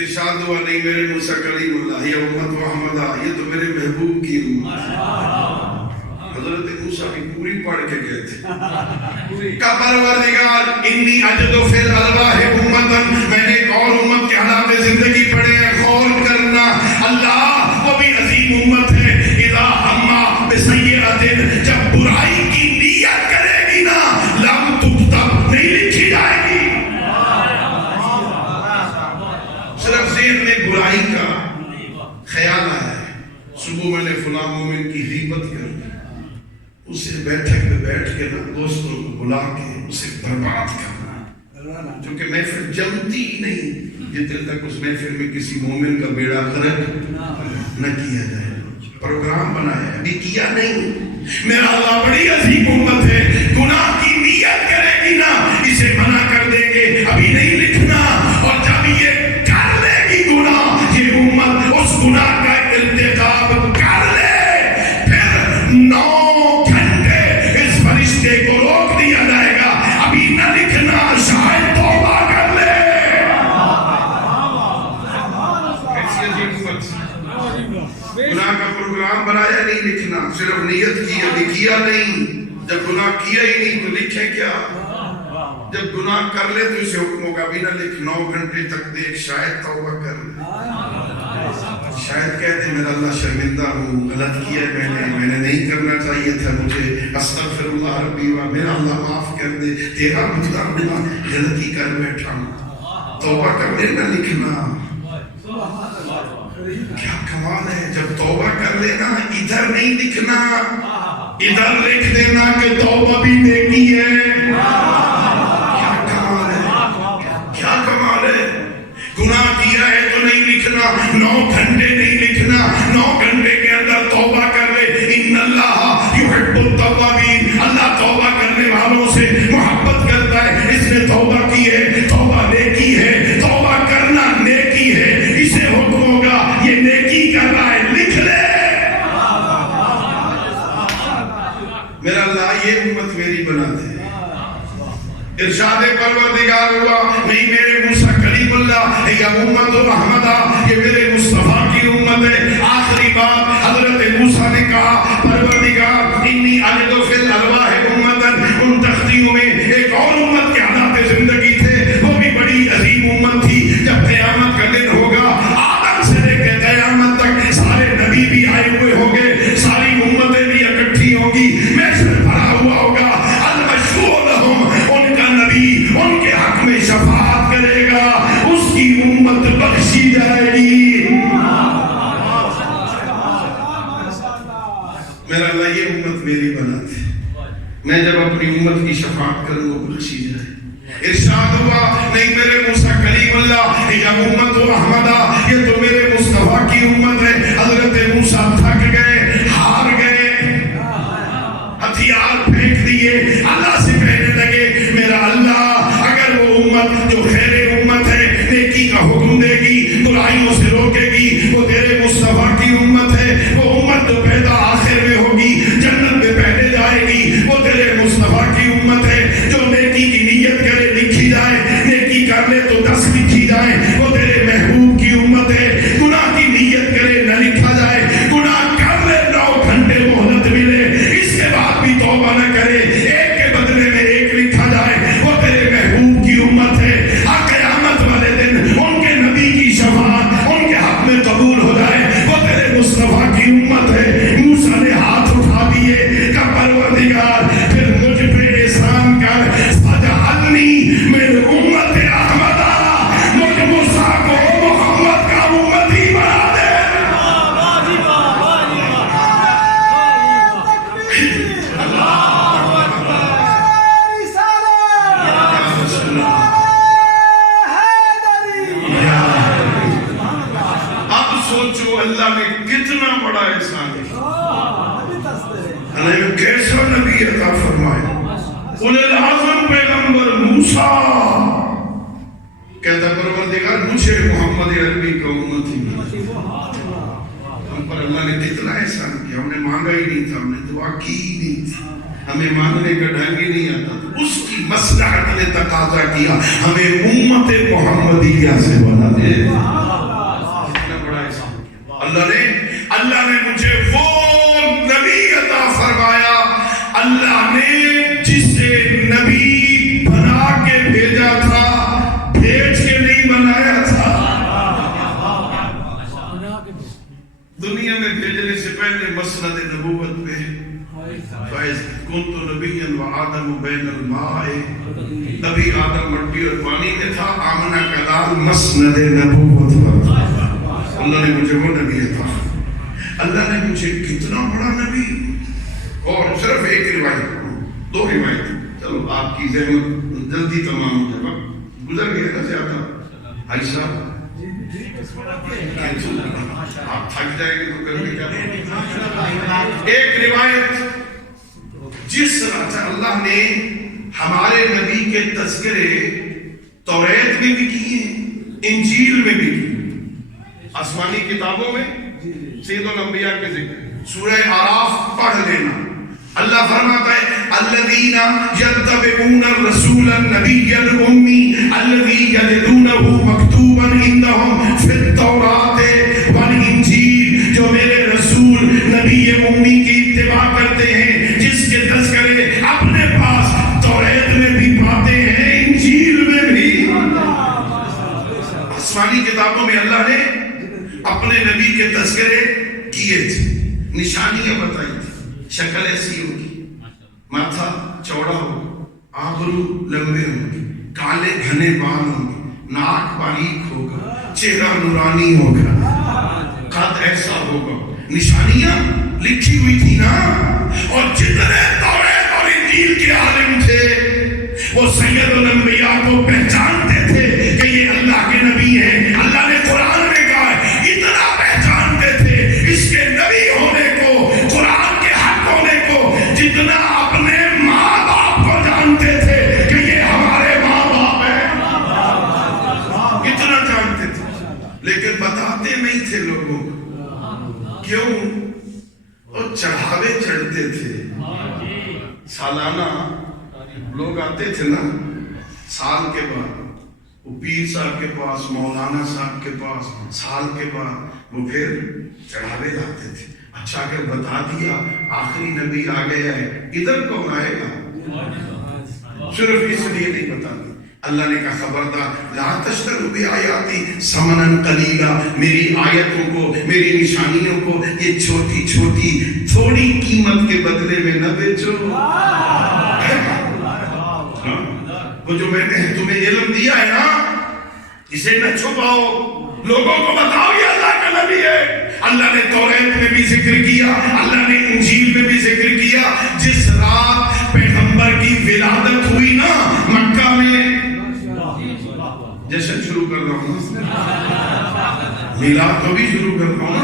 ارشاد ہوا نہیں میرے موسیٰ کلیم اللہ یہ امت محمدہ، یہ تو میرے محبوب کی امت. حضرت موسیٰ بھی پوری پڑھ کے گئے تھے. کا پروردگار انی اجد فی الارواح امتا، میں نے ایک اور امت کے حالات زندگی پڑھے ہیں. غور کرنا، اللہ وہ بھی عظیم امت ہے. اذا ہما بسیئۃ اسے بیٹھک پہ بیٹھ کے نا دوستوں کو بلا کے اسے برباد کرنا، کیونکہ محفل جمتی ہی نہیں جتنے تک اس محفل میں کسی مومن کا بیڑا غرق نہ کیا جائے۔ پروگرام بنایا ابھی کیا نہیں۔ میرا اللہ بڑی عظیم امت ہے، گناہ کی نیت کرے گی نا اسے منع کر دیں گے ابھی نہیں لکھنا، اور جب یہ کر لے گی گناہ، یہ امت اس گناہ کا ارتکاب کر لے، پھر 9 گھنٹے اس فرشتے کو روک دیا جائے گا ابھی نہ لکھنا، شاید توبہ کر لے۔ ایسی عظیم امت، گناہ کا پروگرام بنایا نہیں لکھنا، صرف نیت کی ابھی کیا نہیں۔ جب گناہ کیا ہی نہیں تو لکھے کیا؟ جب گناہ کر لے تو اسے حکم ہوگا بھی نہ لکھ، 9 گھنٹے تک دیکھ، شاید توبہ کر لے، شاید کہتے میرا اللہ شرمندہ ہوں، غلط کیا میں نے نہیں کرنا چاہیے تھا، مجھے استغفر اللہ ربی و میرا اللہ معاف کر دے، تیرا مقدار ہوا، غلطی کر بیٹھا ہوں، توبہ کر لے نہ لکھنا۔ کیا کمال ہے، جب توبہ کر لینا ادھر نہیں لکھنا، ادھر لکھ دینا کہ توبہ بھی نیکی ہے۔ کیا کمال ہے، کیا کمال ہے، گناہ کیا ہے تو نہیں لکھنا، 9 گھنٹے نہیں لکھنا، 9 گھنٹے کے اندر توبہ کر لے۔ ان اللہ یحب التوابین، اللہ توبہ کرنے والوں سے محبت کرتا ہے۔ اس نے توبہ کی ہے، توبہ نیکی ہے، توبہ کرنا نیکی ہے، اسے حکم ہوگا یہ نیکی کر رہا ہے، لکھ لے۔ میرا اللہ یہ امت میری بنا دے۔ ارشاد پروردگار ہوا، نہیں میرے موسیٰ کلیم اللہ، یا امت احمدہ، یہ میرے مصطفیٰ کی امت ہے۔ آخری بات حضرت موسیٰ نے کہا، پروردگار انی اجد فی الالواح امتاً، ان تختیوں میں ایک اور امت کے حالات زندگی تھے، وہ بھی بڑی عظیم امت تھی۔ جب قیامت کا دن ہوگا، آدم سے لے کے قیامت تک سارے نبی بھی آئے ہوئے ہوں گے، ساری امتیں بھی اکٹھی ہوں گی، محشر بھرا ہوا ہوگا، المشفوع لہم، ان کا نبی ان کے حق میں شفاعت کرے گا، اس کی امت بخشی جائے گی۔ میرا اللہ یہ امت میری بنا دے، میں جب اپنی امت کی شفاعت کروں وہ بخشی جائے۔ ارشاد ہوا، نہیں میرے موسیٰ کلیم اللہ، یا امت احمدہ، یہ تو میرے مصطفیٰ کی امت ہے۔ حضرت موسیٰ تھک گئے، ہار گئے، ہتھیار پھینک دیے، اللہ سے کہنے لگے میرا اللہ اگر وہ امت جو خیر امت ہے، نیکی کا حکم دے گی، برائیوں سے روکے گی، وہ تیرے مصطفیٰ کی امت ہے، وہ امت جو پیدا آخر میں ہوگی، جنت میں پہلے جائے گی، وہ تیرے مصطفیٰ کی امت ہے، جو نیکی کی نیت کرے لکھی جائے، نیکی کر لے تو 10 لکھی جائے، وہ تیرے محبوب کی امت ہے، گناہ کی نیت کرے نہ لکھا جائے، گناہ کر لے 9 گھنٹے مہلت ملے، اس کے بعد بھی توبہ نہ کرے، ایک کے بدلے میں ایک لکھا جائے، وہ تیرے محبوب کی امت ہے۔ قیامت والے دن ان کے نبی کی شفاعت ان کے حق میں قبول ہو جائے، وہ تیرے مصطفیٰ کی امت ہے۔ موسیٰ نے ہاتھ اٹھا دیے کہ پروردگار پھر مجھ پہ احسان کر، فجعلنی من امت احمدہ، مجھ موسیٰ کو محمد کا امتی بنا دے۔ اب سوچو اللہ نے کتنا بڑا احسان کیا، ہمیں کیسا نبی عطا فرمایا۔ اولے العظم پیغمبر موسیٰ کہتا پروردگار مجھے محمد عربی کا امتی بنا۔ ہم پر اللہ نے کتنا احسان کیا، ہم نے مانگا ہی نہیں تھا، ہم نے دعا کی ہی نہیں تھی، ہمیں مانگنے کا ڈھنگ ہی نہیں آتا تھا، اس کی مصلحت نے تقاضا کیا ہمیں امت محمدیہ سے بنا دے۔ کتنا بڑا احسان اللہ نے مجھے وہ نبی عطا فرمایا، اللہ نے جسے نبی بنا کے بھیجا تھا، بھیج کے نہیں بنایا تھا۔ دنیا میں بھیجنے سے پہلے مسند نبوت میں فائز کنت نبیا وآدم بین الماء، نبی آدم مٹی اور پانی میں تھا، آمنہ کا لال مسند نبوت پر تھا۔ اللہ نے مجھے وہ نبی عطا، اللہ نے مجھے کتنا بڑا نبی، اور صرف ایک روایت دو روایت، چلو آپ کی زحمت جلدی تمام ہو جائے، گزر گئے نا زیادہ بھائی صاحب، آپ تھک جائیں گے تو کرنے کیا؟ ایک روایت جس طرح اللہ نے ہمارے نبی کے تذکرے توریت میں بھی کیے ہیں، انجیل میں بھی کیے، آسمانی کتابوں میں سید الانبیاء کے ذکر، سورہ اعراف پڑھ لینا، اللہ فرماتا ہے الذین یتبعون الرسول النبی الامی الذی یجدونہ مکتوبا عندہم فی التوراۃ والانجیل، جو میرے رسول نبی امی کی اتباع کرتے ہیں، جس کے تذکرے اپنے پاس توریت میں بھی پاتے ہیں، انجیل میں بھی۔ آسمانی کتابوں میں اللہ نے اپنے نبی کے تذکرے کیے تھے، نشانیاں بتائی تھی، شکل ایسی ہوگی، ماتھا چوڑا ہوگا، آبرو لمبے ہوں گے، کالے گھنے بال ہوں گے، ناک باریک ہوگا، چہرہ نورانی ہوگا، قد ایسا ہوگا، نشانیاں لکھی ہوئی تھی نا۔ اور جتنے توریت اور انجیل کے عالم تھے وہ سید الانبیاء کو پہچانتے تھے کہ یہ اللہ کے نبی ہیں، اللہ نے قرآن میں کہا ہے، اتنا پہچانتے تھے اس کے نبی ہونے کو، قرآن کے حق ہونے کو، جتنا اپنے ماں باپ کو جانتے تھے کہ یہ ہمارے ماں باپ ہیں، اتنا جانتے تھے، لیکن بتاتے نہیں تھے لوگوں کو۔ کیوں؟ اور چڑھاوے چڑھتے تھے، سالانہ لوگ آتے تھے نا سال کے بعد، وہ پیر صاحب کے پاس، مولانا صاحب کے پاس، سال کے بعد وہ پھر چڑھاوے لاتے تھے۔ اچھا اگر بتا دیا آخری نبی آ گیا ہے، ادھر کون آئے گا؟ صرف اس لیے نہیں بتاتے، اللہ نے کہا خبردار لا تشتروا بآیاتی ثمنا قلیلا، میری آیتوں کو، میری نشانیوں کو یہ چھوٹی چھوٹی تھوڑی قیمت کے بدلے میں نہ بیچو۔ وہ جو میں نے تمہیں علم دیا ہے نا، اسے نہ چھپاؤ، لوگوں کو بتاؤ یہ اللہ کا نبی ہے۔ اللہ نے توریت میں بھی ذکر کیا، اللہ نے انجیل میں بھی ذکر کیا، جس رات پیغمبر کی ولادت ہوئی نا مکہ میں، جشن شروع کر رہا ہوں، میلاد کو بھی شروع کر رہا ہوں،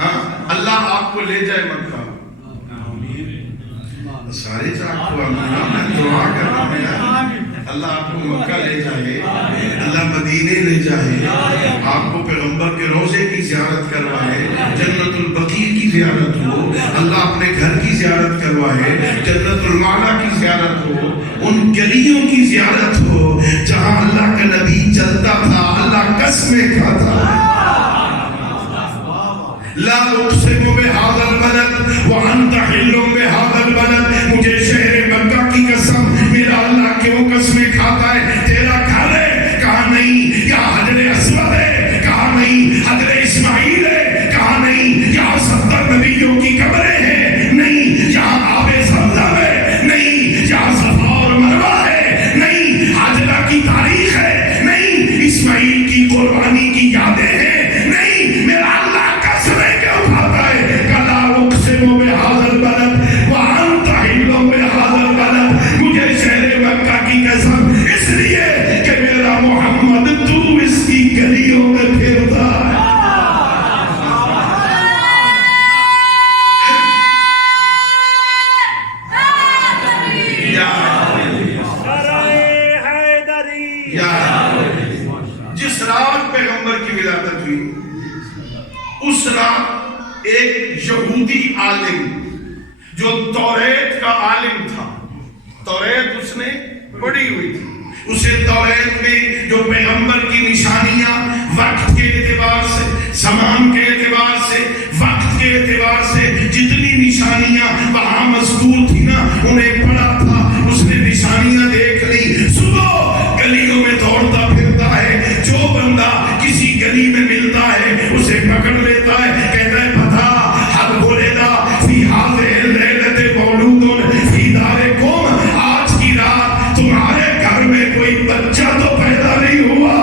ہاں اللہ آپ کو لے جائے مکہ، سارے چاہت کو میں دعا کر رہا ہوں اللہ آپ کو مکہ لے جائے، اللہ مدینے لے جائے، آپ کو پیغمبر کے روضے کی زیارت کروائے، جنت البقیع کی زیارت ہو، اللہ اپنے گھر کی زیارت کروائے، جنت المعلا کی زیارت ہو، ان گلیوں کی زیارت ہو جہاں اللہ کا نبی چلتا تھا، اللہ قسمیں کھاتا۔ لا اقسم بهذا البلد وانت حل بهذا البلد، مجھے شہر مکہ کی قسم، میرا اللہ کیوں قسمیں کھاتا ہے؟ تیرا گھر ہے؟ کہا نہیں۔ یا حجر اسود ہے؟ کہا نہیں۔ حجر اسماعیل ہے؟ کہا نہیں۔ یہاں 70 نبیوں کی قبریں ہیں؟ نہیں۔ یہاں آب زمزم ہے؟ نہیں۔ یہاں صفا اور مروہ ہے؟ نہیں۔ حجرہ کی تاریخ ہے؟ نہیں۔ اسماعیل کی قربانی کی یادیں ہیں؟ نہیں۔ میرا اللہ قسمیں کیوں کھاتا ہے؟ لا اقسم بهذا البلد وانت حل بهذا البلد، مجھے شہر مکہ کی قسم اس لیے کہ میرا محمد تو اس کی گلیوں میں پھرتا ہے۔ جس رات پیغمبر کی ولادت ہوئی اس رات ایک یہودی عالم جو توریت کا عالم تھا، توریت اس نے پڑھی ہوئی تھی، اسے توریت میں جو پیغمبر کی نشانیاں وقت کے اعتبار سے، زمان کے اعتبار سے، وقت کے اعتبار سے جتنی نشانیاں وہاں مذکور تھی نا انہیں پڑھا تھا، اس نے نشانیاں دیکھ لی۔ صبح گلیوں میں دوڑتا پھرتا ہے، جو بندہ کسی گلی میں ملتا ہے اسے پکڑ لیتا ہے، کہتا ہے پتہ حق بولیدا فی حاضر لیلت مولود فی دارکم، آج کی رات تمہارے گھر میں کوئی بچہ تو پیدا نہیں ہوا؟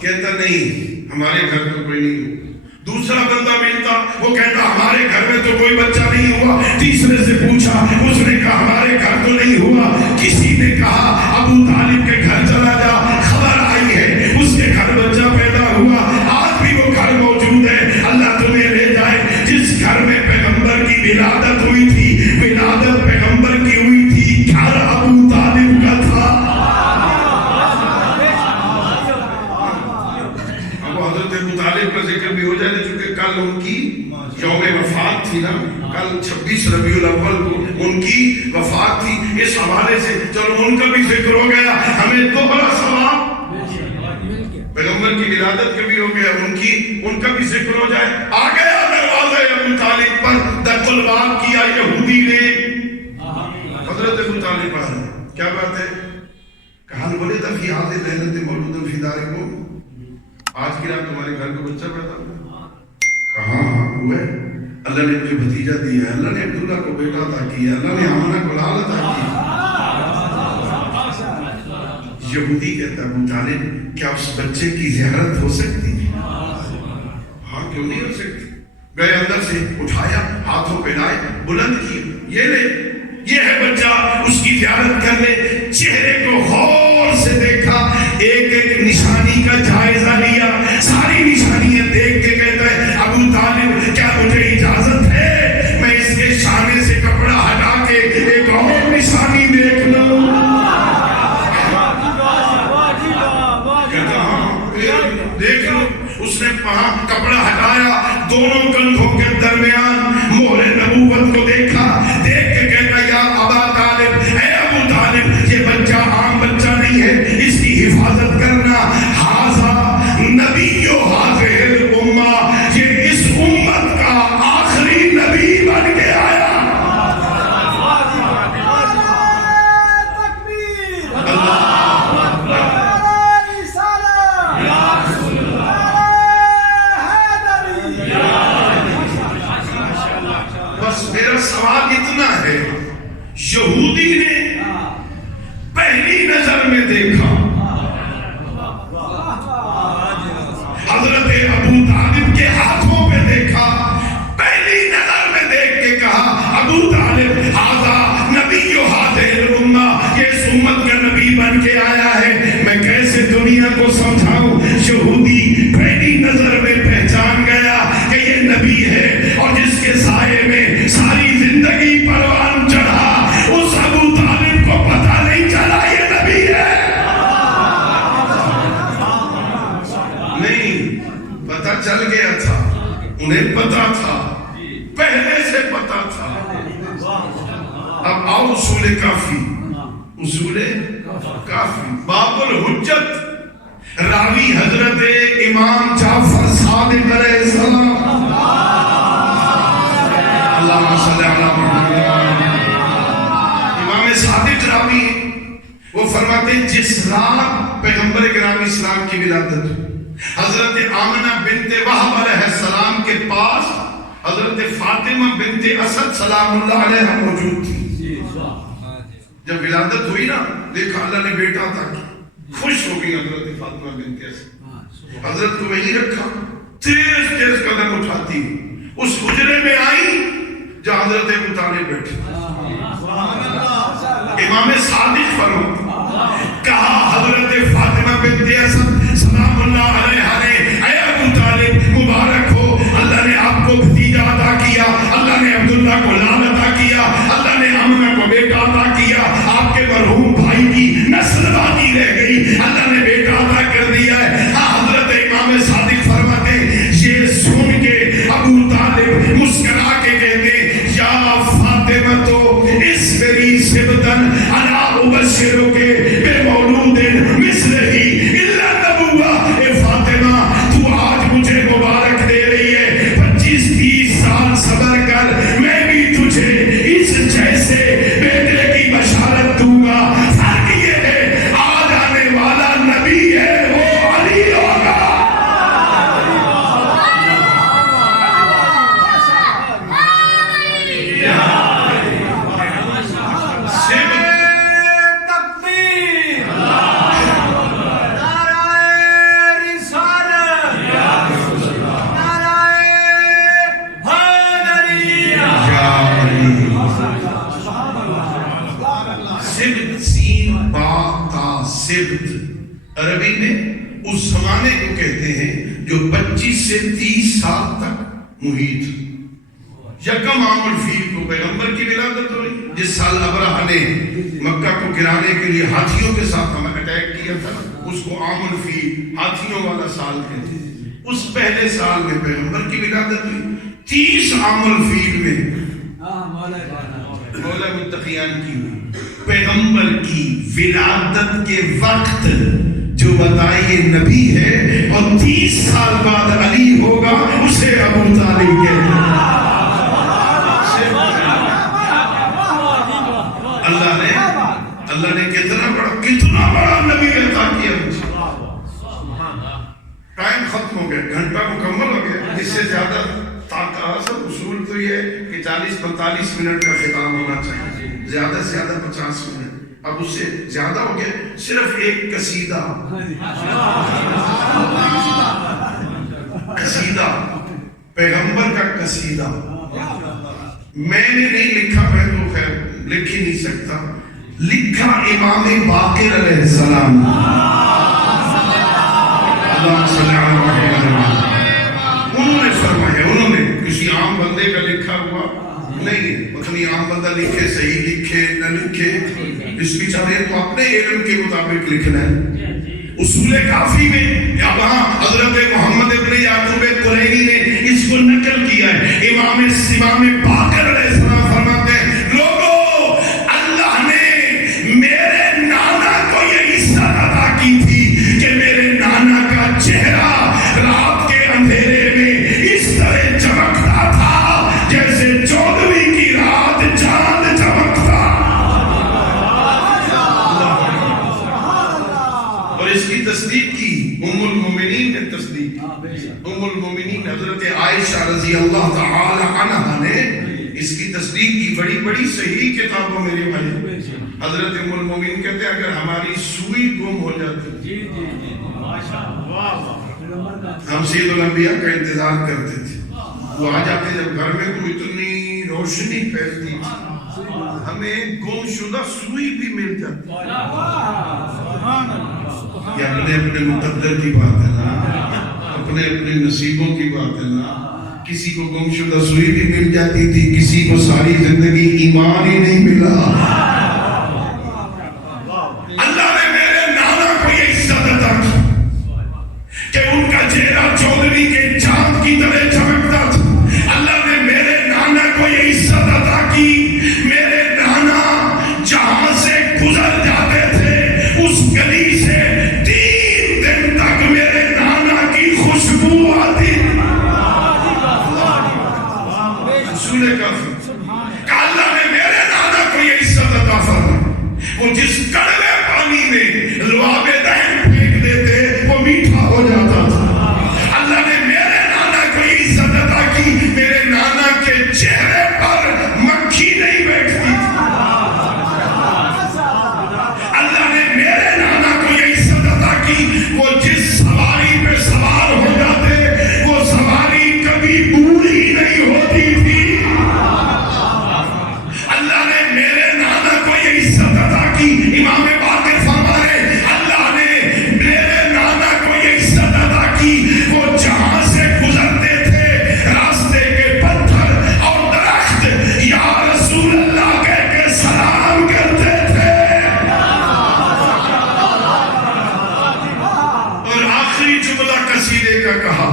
کہتا نہیں ہمارے گھر میں کوئی نہیں۔ دوسرا بندہ ملتا وہ کہتا ہمارے گھر میں تو کوئی بچہ نہیں ہوا. تیسرے سے پوچھا, اس نے کہا ہمارے گھر تو نہیں ہوا. کسی نے کہا ابو طالب کے گھر چلا جا, خبر آئی ہے اس کے گھر بچہ پیدا ہوا. آج بھی وہ گھر موجود ہے. اللہ تمہیں لے جائے جس گھر میں پیغمبر کی ولادت ہوئی تھی, ولادت پیغمبر کی ہوئی تھی, گھر ابو طالب کا تھا. اب حضرت ابو طالب کا ذکر بھی ہو جائے چونکہ کل ان کی یوم وفات تھی نا, کل 26 ربیع الاول کو ان کی وفات تھی. اس حوالے سے چلو ان کا بھی ذکر ہو گیا, ہمیں دوہرا ثواب پیغمبر کی ولادت کا بھی ہو گیا, ان کا بھی ذکر ہو جائے. آ گیا دروازہ ابو طالب پر, دق الباب کیا یہودی نے. حضرت ابو طالب پر کیا بات ہے, کہا بولے تھا فی هذه الليلة مولود فی دارکم, آج کی رات تمہارے گھر کا بچہ پیدا ہوا. کہاں ہوئے, اللہ نے مجھے بھتیجا دیا ہے, اللہ نے عبداللہ کو بیٹا عطا کیا, اللہ نے آمنہ کو لال عطا کیا. یہودی کہتا ہے ابو طالب کیا اس بچے کی زیارت ہو سکتی ہے؟ ہاں کیوں نہیں ہو سکتی. گئے اندر سے اٹھایا, ہاتھوں پہ لائے, بلند کیے, یہ لے یہ ہے بچہ, اس کی زیارت کر لے. چہرے کو غور سے دیکھا, ایک ایک نشانی کا جائزہ لیا, ساری نشانیاں دیکھ کے کہتا ہے ابو طالب کیا مجھے اجازت ہے میں اس کے شانے سے کپڑا ہٹا کے ایک اور نشانی دیکھ لوں؟ دیکھ لو. اس نے کپڑا ہٹایا, دونوں کندھوں کے درمیان مہر نبوت کو دیکھا, دیکھ کے کہتا یا ابا طالب, اے ابو طالب یہ بچہ عام بچہ نہیں ہے, اس کی حفاظت کرنا. ھذا نبی ھذہ الامہ, یہ اس امت کا آخری نبی بن کے آیا. میرا سوال اتنا ہے, یہودی نے پہلی نظر میں دیکھا, حضرت ابو طالب کے ہاتھوں پہ دیکھا, پہلی نظر میں دیکھ کے کہا ابو طالب ھذا نبی ھذہ الامہ, یہ اس امت کا نبی بن کے آیا ہے. میں کیسے دنیا کو سمجھاؤں, یہودی پہلی نظر میں پہچان گیا کہ یہ نبی ہے, اور جس کے سائے میں ساری زندگی پروان چڑھا, اس ابو طالب کو پتہ نہیں چلا یہ نبی ہے. نہیں, پتہ چل گیا تھا, انہیں پتہ تھا, پہلے سے پتہ تھا. اب آؤ اصول کافی, اصول کافی باب الحجت. راوی حضرت امام جعفر صادق علیہ السلام, اللہم صلی علی محمد. امام صادق راوی وہ فرماتے ہیں جس رات پیغمبر کرام اسلام کی ولادت, حضرت آمنہ بنت وہب علیہ السلام کے پاس حضرت فاطمہ بنت اسد سلام اللہ علیہ موجود تھی. جب ولادت ہوئی نا, دیکھا اللہ نے بیٹا عطا کیا, خوش ہو گئی حضرت فاطمہ بنت اسد. حضرت کو وہیں رکھا, تیز تیز قدم اٹھاتی اس حجرے میں آئی جہاں حضرت ابو طالب بیٹھے. امام صادق فرماتے کہا حضرت فاطمہ بنت اسد سلام اللہ علیہ نے, اے ابو طالب مبارک ہو, اللہ نے آپ کو بھتیجا عطا کیا, اللہ نے عبداللہ کو لال عطا کیا, اللہ نے آمنہ کو بیٹا عطا کیا, آپ کے مرحوم بھائی کی نسل باقی رہ گئی, اللہ نے بیٹا عطا کر دیا ہے. حضرت امام صادق فرماتے یہ سن کے ابو طالب مسکرا کے کہتے یا فاطمہ تو اس میری سبتن انا ابشرو کے بے مولود مثل عربی میں اس زمانے کو کہتے ہیں جو 25 سے 30 سال تک محیط. یکم عام الفیل کو پیغمبر کی ولادت ہو رہی. جس سال ابرہہ نے مکہ کو گرانے کے لیے ہاتھیوں کے ساتھ ہمیں اٹیک کیا تھا اس کو عام الفیل ہاتھیوں والا سال کہتے ہیں. اس پہلے سال میں پیغمبر کی ولادت ہوئی. 30 عام الفیل میں مولا متقیان کی ہوئی. پیغمبر کی ولادت کے وقت جو بتائیے نبی ہے اور 30 سال بعد علی ہوگا اسے ابو طالب کہتے ہیں. اللہ نے کتنا بڑا نبی عطا کیا مجھے. ٹائم ختم ہو گیا, گھنٹہ مکمل ہو گیا. اس سے زیادہ اصول تو یہ ہے کہ 40-45 منٹ کا خطاب ہونا چاہیے, زیادہ سے زیادہ 50 منٹ. اب اس سے زیادہ ہو گیا. صرف ایک قصیدہ پیغمبر کا قصیدہ میں نے نہیں لکھا, میں تو خیر لکھ ہی نہیں سکتا. لکھا امام باقر علیہ السلام. اللہ صلی اللہ علیہ وسلم. انہوں نے فرمایا, انہوں نے کسی عام بندے کا لکھا ہوا نہیں. اتنی عام بندہ لکھے, صحیح لکھے نہ لکھے, اس بیچارے تو اپنے علم کے مطابق لکھنا ہے. اصول کافی میں یہاں حضرت محمد ابن یعقوب قرینی نے اس کو نقل کیا ہے. امام باقر علیہ السلام فرماتے ہیں, لوگوں اللہ نے میرے نانا کو یہ عزت عطا کی تھی کہ میرے نانا کا چہرہ رات کے اندھیرے میں اس طرح چمکتا تھا جیسے 14ویں کی رات چاند چمکتا. اور اس کی تصدیق کی ام المومنین نے تصدیق کی. ام المومنین حضرت عائشہ رضی اللہ تعالی عنہا نے اس کی تصدیق کی. بڑی بڑی صحیح کتابوں میں روایت. حضرت ام المومنین کہتے ہیں اگر ہماری سوئی گم ہو جاتی ہم سید الانبیاء کا انتظار کرتے تھے. وہ آ جاتے جب گھر میں کوئی اتنی روشنی پھیلتی تھی ہمیں گم شدہ سوئی بھی مل جاتی. یہ اپنے اپنے مقدر کی بات ہے نا, اپنے اپنے نصیبوں کی بات ہے نا. کسی کو گم شدہ سوئی بھی مل جاتی تھی, کسی کو ساری زندگی ایمان ہی نہیں ملا. اللہ نے میرے نانا کو یہ عزت عطا کی کہ ان کا چہرہ 14ویں کے چاند کی طرح چمکتا تھا. اللہ نے میرے نانا کو یہ عزت عطا کی. میرے نانا جہاں سے گزر جاتے تھے اس گلی سے 3 دن تک میرے نانا کی خوشبو آتی. رسول کافی کہ اللہ نے میرے نانا کو یہ عزت عطا فرمائی. وہ جس کڑوے پانی میں لعاب دہن پھینک دیتے وہ میٹھا ہو جاتا تھا. اللہ نے میرے نانا کو یہ عزت عطا کی. میرے نانا کے چہرے پر مکھی نہیں بیٹھتی تھی. اللہ نے میرے نانا کو یہ عزت عطا کی. وہ جس سواری پہ سوار ہو جاتے وہ سواری کبھی بوڑھی نہیں ہوتی تھی. اللہ نے میرے نانا کو یہ عزت عطا کی. امام باقر فرما رہے اللہ نے میرے نانا کو یہ عزت عطا کی. وہ جہاں سے گزرتے تھے راستے کے پتھر اور درخت یا رسول اللہ کہہ کے سلام کرتے تھے. اور آخری جملہ قصیدے کا کہا,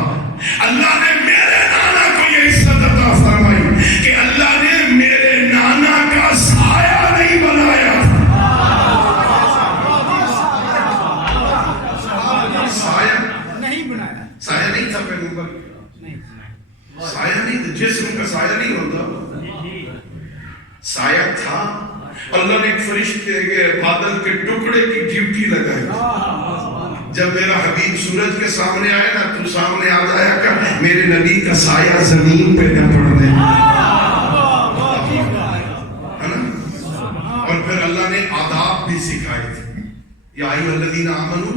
اللہ نے میرے نانا کو یہ عزت عطا فرمائی کہ اللہ نے میرے نانا کا سایہ نہیں بنایا. سایہ نہیں تھا پیغمبر, سایہ نہیں تھا. جسم کا سایہ نہیں ہوتا, سایہ تھا. اللہ نے ایک فرشتے کے بادل کے ٹکڑے کی ڈیوٹی لگائی. جب میرا حبیب سورج کے سامنے آئے نا تو سامنے آ جایا کر میرے نبی کا سایہ زمین پہ نہ پڑنے. اور پھر اللہ نے آداب بھی سکھائے تھے. یا ایھا الذین آمنوا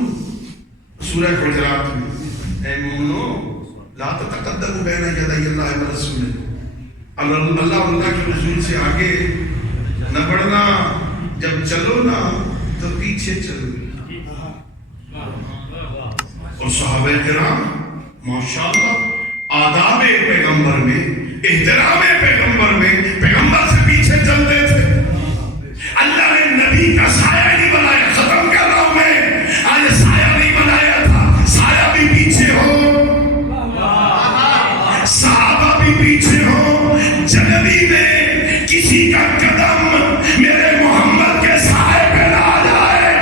سورہ حجرات میں, اے مومنو لا تتقدموا بین یدی اللہ ورسولہ. اللہ کے رسول سے آگے نہ بڑھنا, جب چلو نا تو پیچھے چلو. صحابہ کرام ماشاءاللہ آداب پیغمبر میں، احترام پیغمبر میں پیغمبر سے پیچھے چلتے تھے. اللہ نے نبی کا سایہ نہیں بنایا، ختم کر رہا ہوں میں، آج سایہ نہیں بنایا تھا، سایہ بھی پیچھے ہو، صحابہ بھی پیچھے ہو، جنبی میں کسی کا قدم میرے محمد کے سائے پہ نہ آ جائے.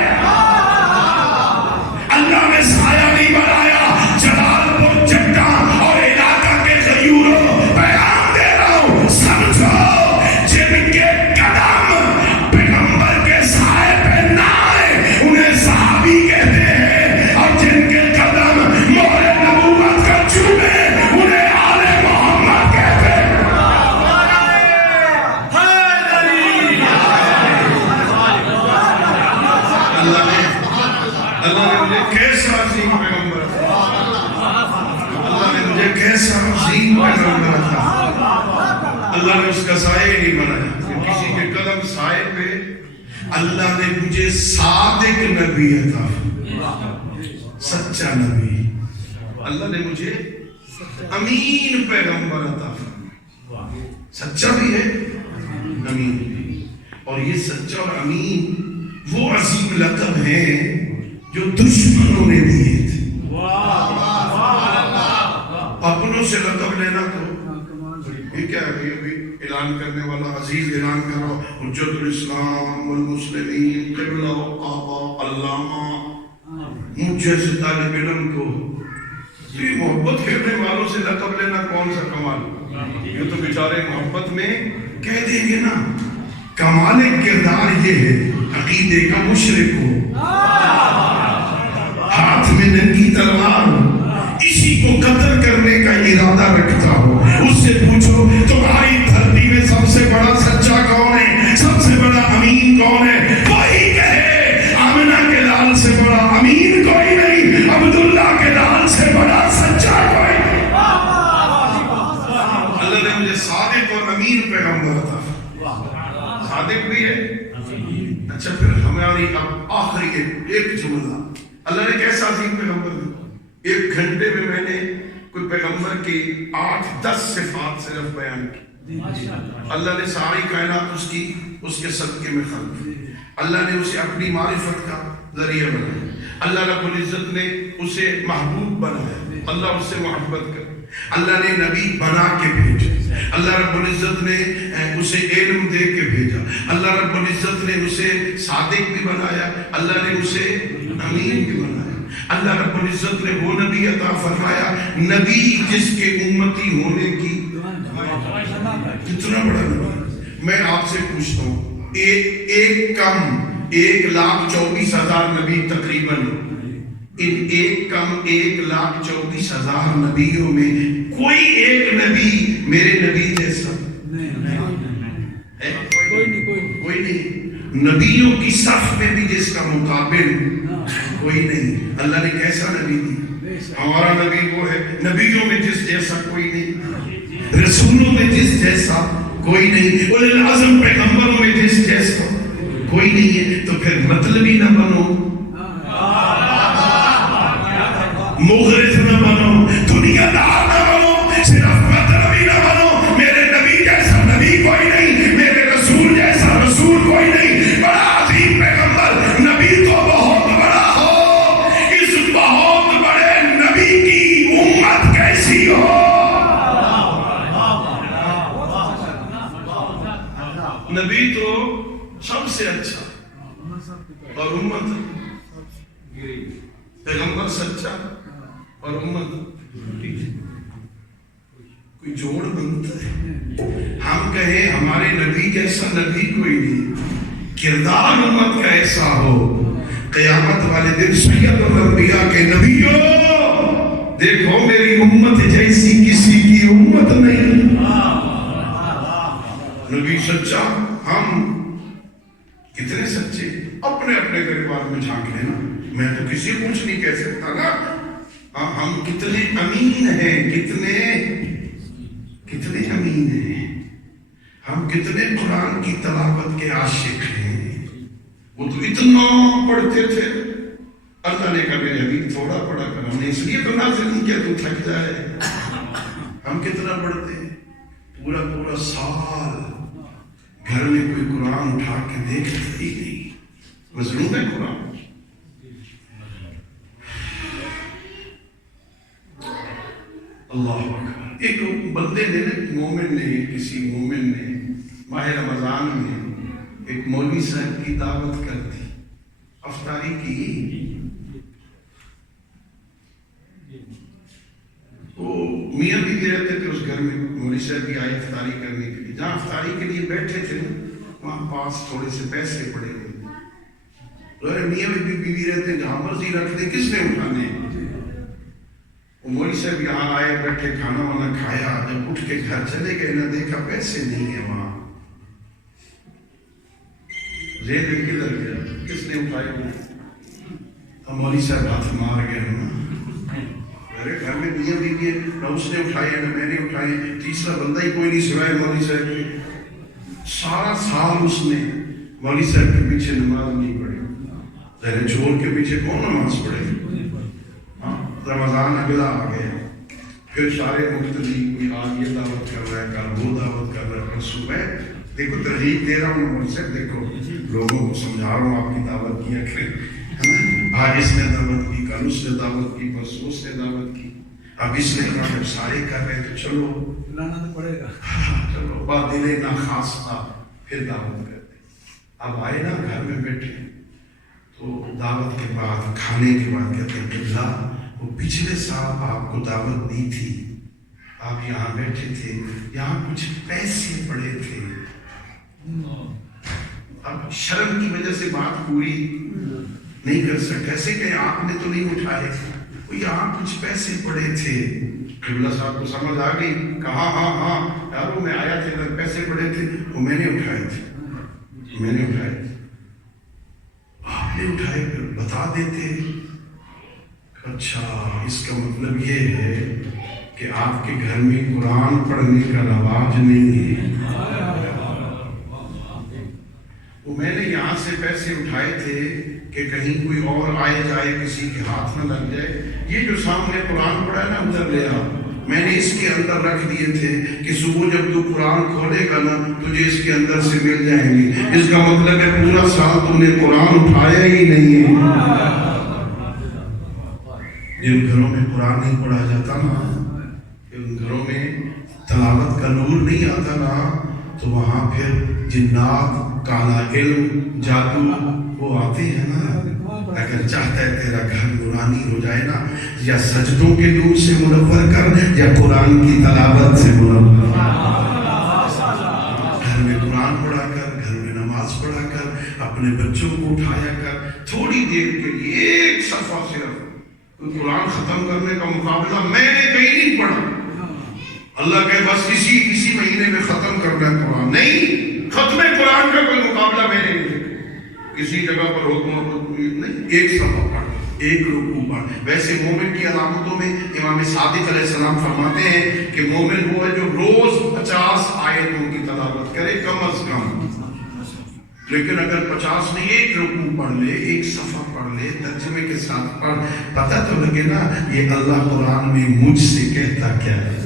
اللہ نے سایہ نہیں بنایا. جلال پور چٹا اور علاقہ کے غیوروں پیغام دے رہا ہوں، سمجھو جن کے قدم پیغمبر کے سائے پہ نہ آئے انہیں صحابی کہتے ہیں، اور جن کے قدم مہر نبوت کا چومے انہیں آل محمد کہتے ہیں. اللہ نے مجھے کیسا عظیم پیغمبر تھا، اللہ نے مجھے کیسا عظیم پیغمبر تھا. اللہ نے اس کا سائے نہیں بنایا، کسی کے قدم سائے پہ. اللہ نے مجھے صادق نبی عطا، سچا نبی. اللہ نے مجھے امین پیغمبر عطا، سچا بھی ہے امین بھی. اور یہ سچا اور امین وہ عظیم لقب ہیں جو دشمنوں نے دیے تھے. اپنوں سے لقب لینا تو یہ کیا ہے؟ ابھی اعلان کرنے والا عزیز اعلان کر رہا حجت الاسلام والمسلمین قبلہ وقابہ علامہ. مجھ جیسے طالب علم کو یہ محبت کرنے والوں سے لقب لینا کون سا کمال؟ یہ تو بیچارے محبت میں کہہ دیں گے نا. کمال کردار یہ ہے عقیدے کا مشرک ہو، ہاتھ میں ننگی تلوار ہو، اسی کو قتل کرنے کا ارادہ رکھتا ہو. اس سے پوچھو تمہاری دھرتی میں سب سے بڑا سچا کون ہے، سب سے بڑا امین کون ہے؟ وہی کہے آمنہ کے لال سے بڑا امین کوئی نہیں، عبداللہ کے لال سے بڑا سچا کوئی نہیں. اللہ نے مجھے صادق اور امین پیغمبر تھا. صادق بھی ہے. اچھا پھر ہماری اب آخری ایک جملہ، اللہ نے کیسا عظیم پیغمبر دیا. 1 گھنٹے میں نے کوئی پیغمبر کی 8-10 صفات صرف بیان کی. اللہ نے ساری کائنات اس کے صدقے میں خلق. اللہ نے اسے اپنی معرفت کا ذریعہ بنایا. اللہ رب العزت نے اسے محبوب بنایا. اللہ اس سے محبت کر. اللہ نے نبی بنا کے بھیجا. اللہ رب العزت نے اسے علم دے کے بھیجا. اللہ رب العزت نے اسے صادق بھی بنایا. اللہ نے اسے امین بھی بنایا. اللہ رب العزت نے وہ نبی عطا فرمایا، نبی جس کے امتی ہونے کی کتنا بڑا نبی. میں آپ سے پوچھتا ہوں، ایک کم 1,24,000 نبی تقریباً، ان ایک کم 1,24,000 نبیوں میں کوئی ایک نبی میرے نبی جیسا کوئی نہیں. نبیوں کی صف میں بھی جس کا مقابل کوئی نہیں. اللہ نے کیسا نبی دیا؟ ہمارا نبی وہ ہے نبیوں میں جس جیسا کوئی نہیں، رسولوں میں جس جیسا کوئی نہیں، اولے العزم پیغمبروں میں جس جیسا کوئی نہیں ہے. تو پھر مطلبی نہ بنو، مغرض نہ بنو، دنیا دار نہ بنو، صرف مطلبی نہ بنو. میرے نبی جیسا نبی کوئی نہیں، میرے رسول جیسا رسول کوئی نہیں. بڑا عظیم پیغمبر نبی تو بہت بڑا ہو، اس بہت بڑے نبی کی امت کیسی ہو. نبی تو سب سے اچھا اور امت، پیغمبر سچا اور امت کوئی جوڑ بنتا ہے. ہم کہیں ہمارے نبی جیسا نبی کوئی نہیں، کردار امت کا ایسا ہو. قیامت والے دن سید الانبیاء کے نبیوں دیکھو میری امت جیسی کسی کی امت نہیں. نبی سچا، ہم کتنے سچے اپنے اپنے گریبان میں جھانک لینا. میں تو کسی کچھ نہیں کہہ سکتا نا. ہم کتنے امین ہیں، کتنے امین ہیں. ہم کتنے قرآن کی تلاوت کے عاشق ہیں. وہ تو اتنا پڑھتے تھے اللہ نے کہا میرے حبیب تھوڑا پڑھا کر، ہم نے اس لیے تو نازل نہیں کیا تو تھک جائے۔ ہم کتنا پڑھتے ہیں؟ پورا پورا سال گھر میں کوئی قرآن اٹھا کے دیکھتا ہی نہیں، مظلوم ہے قرآن۔ اللہ اکبر۔ ایک بندے نے مومن نے، کسی مومن نے ماہ رمضان میں ایک مولوی صاحب کی دعوت کر دی، افطاری کی۔ وہ میاں بھی رہتے تھے اس گھر میں، مولوی صاحب بھی آئے افطاری کرنے کے لیے۔ جہاں افطاری کے لیے بیٹھے تھے وہاں پاس تھوڑے سے پیسے پڑے ہوئے، میاں بھی رہتے ہیں، جہاں مرضی رکھ دیں، کس نے اٹھانے؟ وہ مولوی صاحب یہاں آئے، بیٹھے، کھانا وانا کھایا، جب اٹھ کے گھر چلے گئے نہ دیکھا پیسے نہیں ہے وہاں۔ زید کدھر گیا؟ کس نے اٹھائے وہ؟ مولوی صاحب ہاتھ مار گئے نا، میرے گھر میں میاں بیوی ہے، نہ اس نے اٹھائے نہ میں نے اٹھائے، تیسرا بندہ ہی کوئی نہیں سوائے مولوی صاحب کے۔ سارا سال اس نے مولوی صاحب کے پیچھے نماز نہیں پڑھی۔ ذرا چور کے پیچھے کون نماز پڑھے؟ رمضان اگلا آ گیا، پھر سارے مختلف، کوئی آج یہ دعوت کر رہا ہے، کل وہ دعوت کر رہا ہے، پرسوں میں دیکھو ترغیب دے رہا ہوں مجھ سے، دیکھو لوگوں کو سمجھا رہا ہوں آپ کی دعوت کیا کریں۔ آج اس نے دعوت کی، کل اس نے دعوت کی، پرسوں اس نے دعوت کی، اب اس نے کہا جب سارے کر رہے تو چلو لانا تو پڑے گا، چلو با دل نہ خاصہ پھر دعوت کرتے۔ اب آئے نا گھر میں بیٹھے تو دعوت کے بعد، کھانے کے بعد کہتے ہیں اللہ وہ پچھلے سال آپ کو دعوت دی تھی، آپ یہاں بیٹھے تھے، یہاں کچھ پیسے پڑے تھے، اب شرم کی وجہ سے بات پوری نہیں کر سکتے، ایسے کہ آپ نے تو نہیں اٹھائے، وہ یہاں کچھ پیسے پڑے تھے۔ قبلہ صاحب کو سمجھ آ گئی، کہا ہاں یار وہ میں آیا تھا، پیسے پڑے تھے، وہ میں نے اٹھائے تھے، میں نے اٹھائے تھے۔ آپ نے اٹھائے پھر بتا دیتے۔ اچھا، اس کا مطلب یہ ہے کہ آپ کے گھر میں قرآن پڑھنے کا رواج نہیں ہے۔ وہ میں نے یہاں سے پیسے اٹھائے تھے کہ کہیں کوئی اور آئے جائے، کسی کے ہاتھ نہ لگ جائے، یہ جو سامنے قرآن پڑھا ہے نا ادھر لے آ، میں نے اس کے اندر رکھ دیے تھے کہ صبح جب تو قرآن کھولے گا نا تجھے اس کے اندر سے مل جائیں گے۔ اس کا مطلب ہے پورا سال تم نے قرآن اٹھایا ہی نہیں ہے۔ جن گھروں میں قرآن نہیں پڑھا جاتا نا، جن گھروں میں تلاوت کا نور نہیں آتا نا، تو وہاں پھر جنات، کالا علم، جادو وہ آتے ہیں نا۔ اگر چاہتا ہے تیرا گھر نورانی ہو جائے نا، یا سجدوں کے نور سے منور کر یا قرآن کی تلاوت سے منور۔ گھر میں قرآن پڑھا کر، گھر میں نماز پڑھا کر، اپنے بچوں کو اٹھایا کر، تھوڑی دیر کے لیے ایک صفحہ صرف قرآن ختم کرنے کا مقابلہ میں نے کہیں نہیں پڑھا۔ اللہ کہ بس اسی مہینے میں ختم کرنا ہے قرآن، نہیں، ختم قرآن کا کوئی مقابلہ میں نے نہیں دیکھا کسی جگہ پر، حکومت نہیں، ایک صفحہ پڑھ، ایک رکوع پڑھ۔ ویسے مومن کی علامتوں میں امام صادق علیہ السلام فرماتے ہیں کہ مومن وہ ہے جو روز 50 آیتوں کی تلاوت کرے کم از کم، لیکن اگر 50 میں ایک رکوع پڑھ لے، ایک صفحہ پڑھ لے، ترجمے کے ساتھ پڑھ، پتہ تو لگے نا یہ اللہ قرآن میں مجھ سے کہتا کیا ہے۔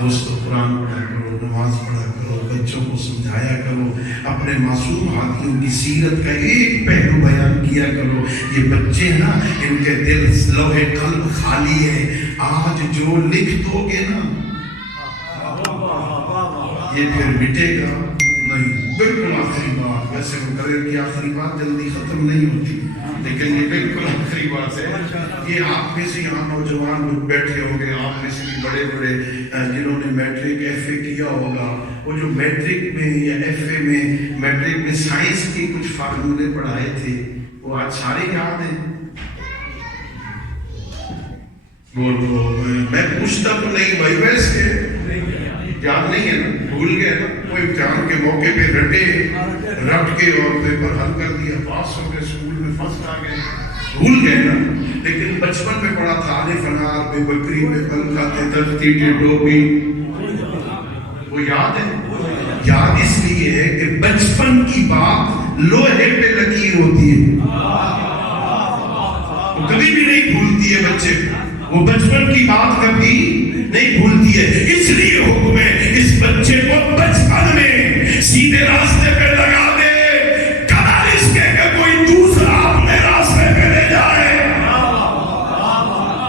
دوستو قرآن پڑھا کرو، نماز پڑھا کرو، بچوں کو سمجھایا کرو، اپنے معصوم ہاتھیوں کی سیرت کا ایک پہلو بیان کیا کرو۔ یہ بچے نا ان کے دل لوح قلب خالی ہے، آج جو لکھ دو گے نا یہ پھر مٹے گا نہیں۔ بالکل آخری بات، ویسے مقرر کی آخری بات جلدی ختم نہیں ہوتی، لیکن یہ بالکل آخری بات ہے۔ یہ آپ میں سے یہاں نوجوان لوگ بیٹھے ہوں گے، آپ میں سے بھی بڑے بڑے جنہوں نے میٹرک ایف اے کیا ہوگا، وہ جو میٹرک میں یا ایف اے میں میٹرک میں سائنس کی کچھ فارمولے پڑھائے تھے وہ آج سارے یاد ہیں؟ بولو، میں پوچھتا تو نہیں بھائی، ویسے یاد نہیں ہے نا، بھول گئے نا، وہ امتحان کے موقع پہ رٹ کے اور پیپر حل کر دیا، پاس ہو گئے، اسکول میں فرسٹ آ گئے، بھول گئے نا۔ لیکن بچپن میں پڑھا تھا الف انار بے بکری بے پل کھاتے تختی ٹوپی، وہ یاد ہے؟ یاد اس لیے ہے کہ بچپن کی بات لوہے پہ لکیر ہوتی ہے۔ وہ کبھی بھی نہیں بھولتی ہے بچے کو، وہ بچپن کی بات کبھی نہیں بھولتی ہے. اس لیے حکم ہے اس بچے کو بچپن میں سیدھے راستے پہ لگا دے، کبھی اس کے کہ کوئی دوسرا اپنے راستے پہ لے جائے.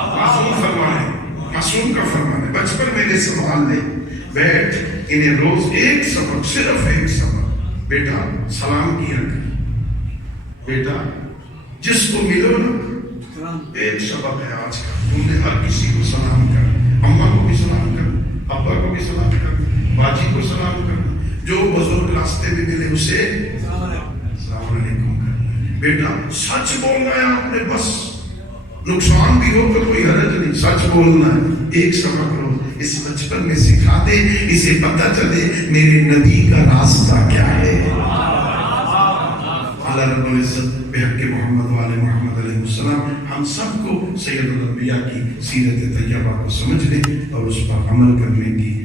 معصوم کا فرمان ہے، بچپن میں انہیں سنبھال لے، بیٹھ انہیں روز ایک سبق، صرف ایک سبق، بیٹا سلام کیا کر، بیٹا جس کو ملو نا، ایک سبق ہے آج کا، تم نے ہر کسی کو سلام کر، اماں کو بھی سلام کر، ابا کو بھی سلام کر، باجی کو سلام کر، جو بزرگ راستے میں ملے اسے السلام علیکم کر. بیٹا سچ بولنا ہے آپ نے، بس نقصان بھی ہو تو کوئی حرج نہیں، سچ بولنا ہے. ایک سبق رو اس بچپن میں سکھا دے، اسے پتہ چلے میرے نبی کا راستہ کیا ہے. اللہ رب العزت بحق محمد وآل محمد علیہ السلام ہم سب کو سید الانبیاء کی سیرت طیبہ کو سمجھنے اور اس پر عمل کرنے کی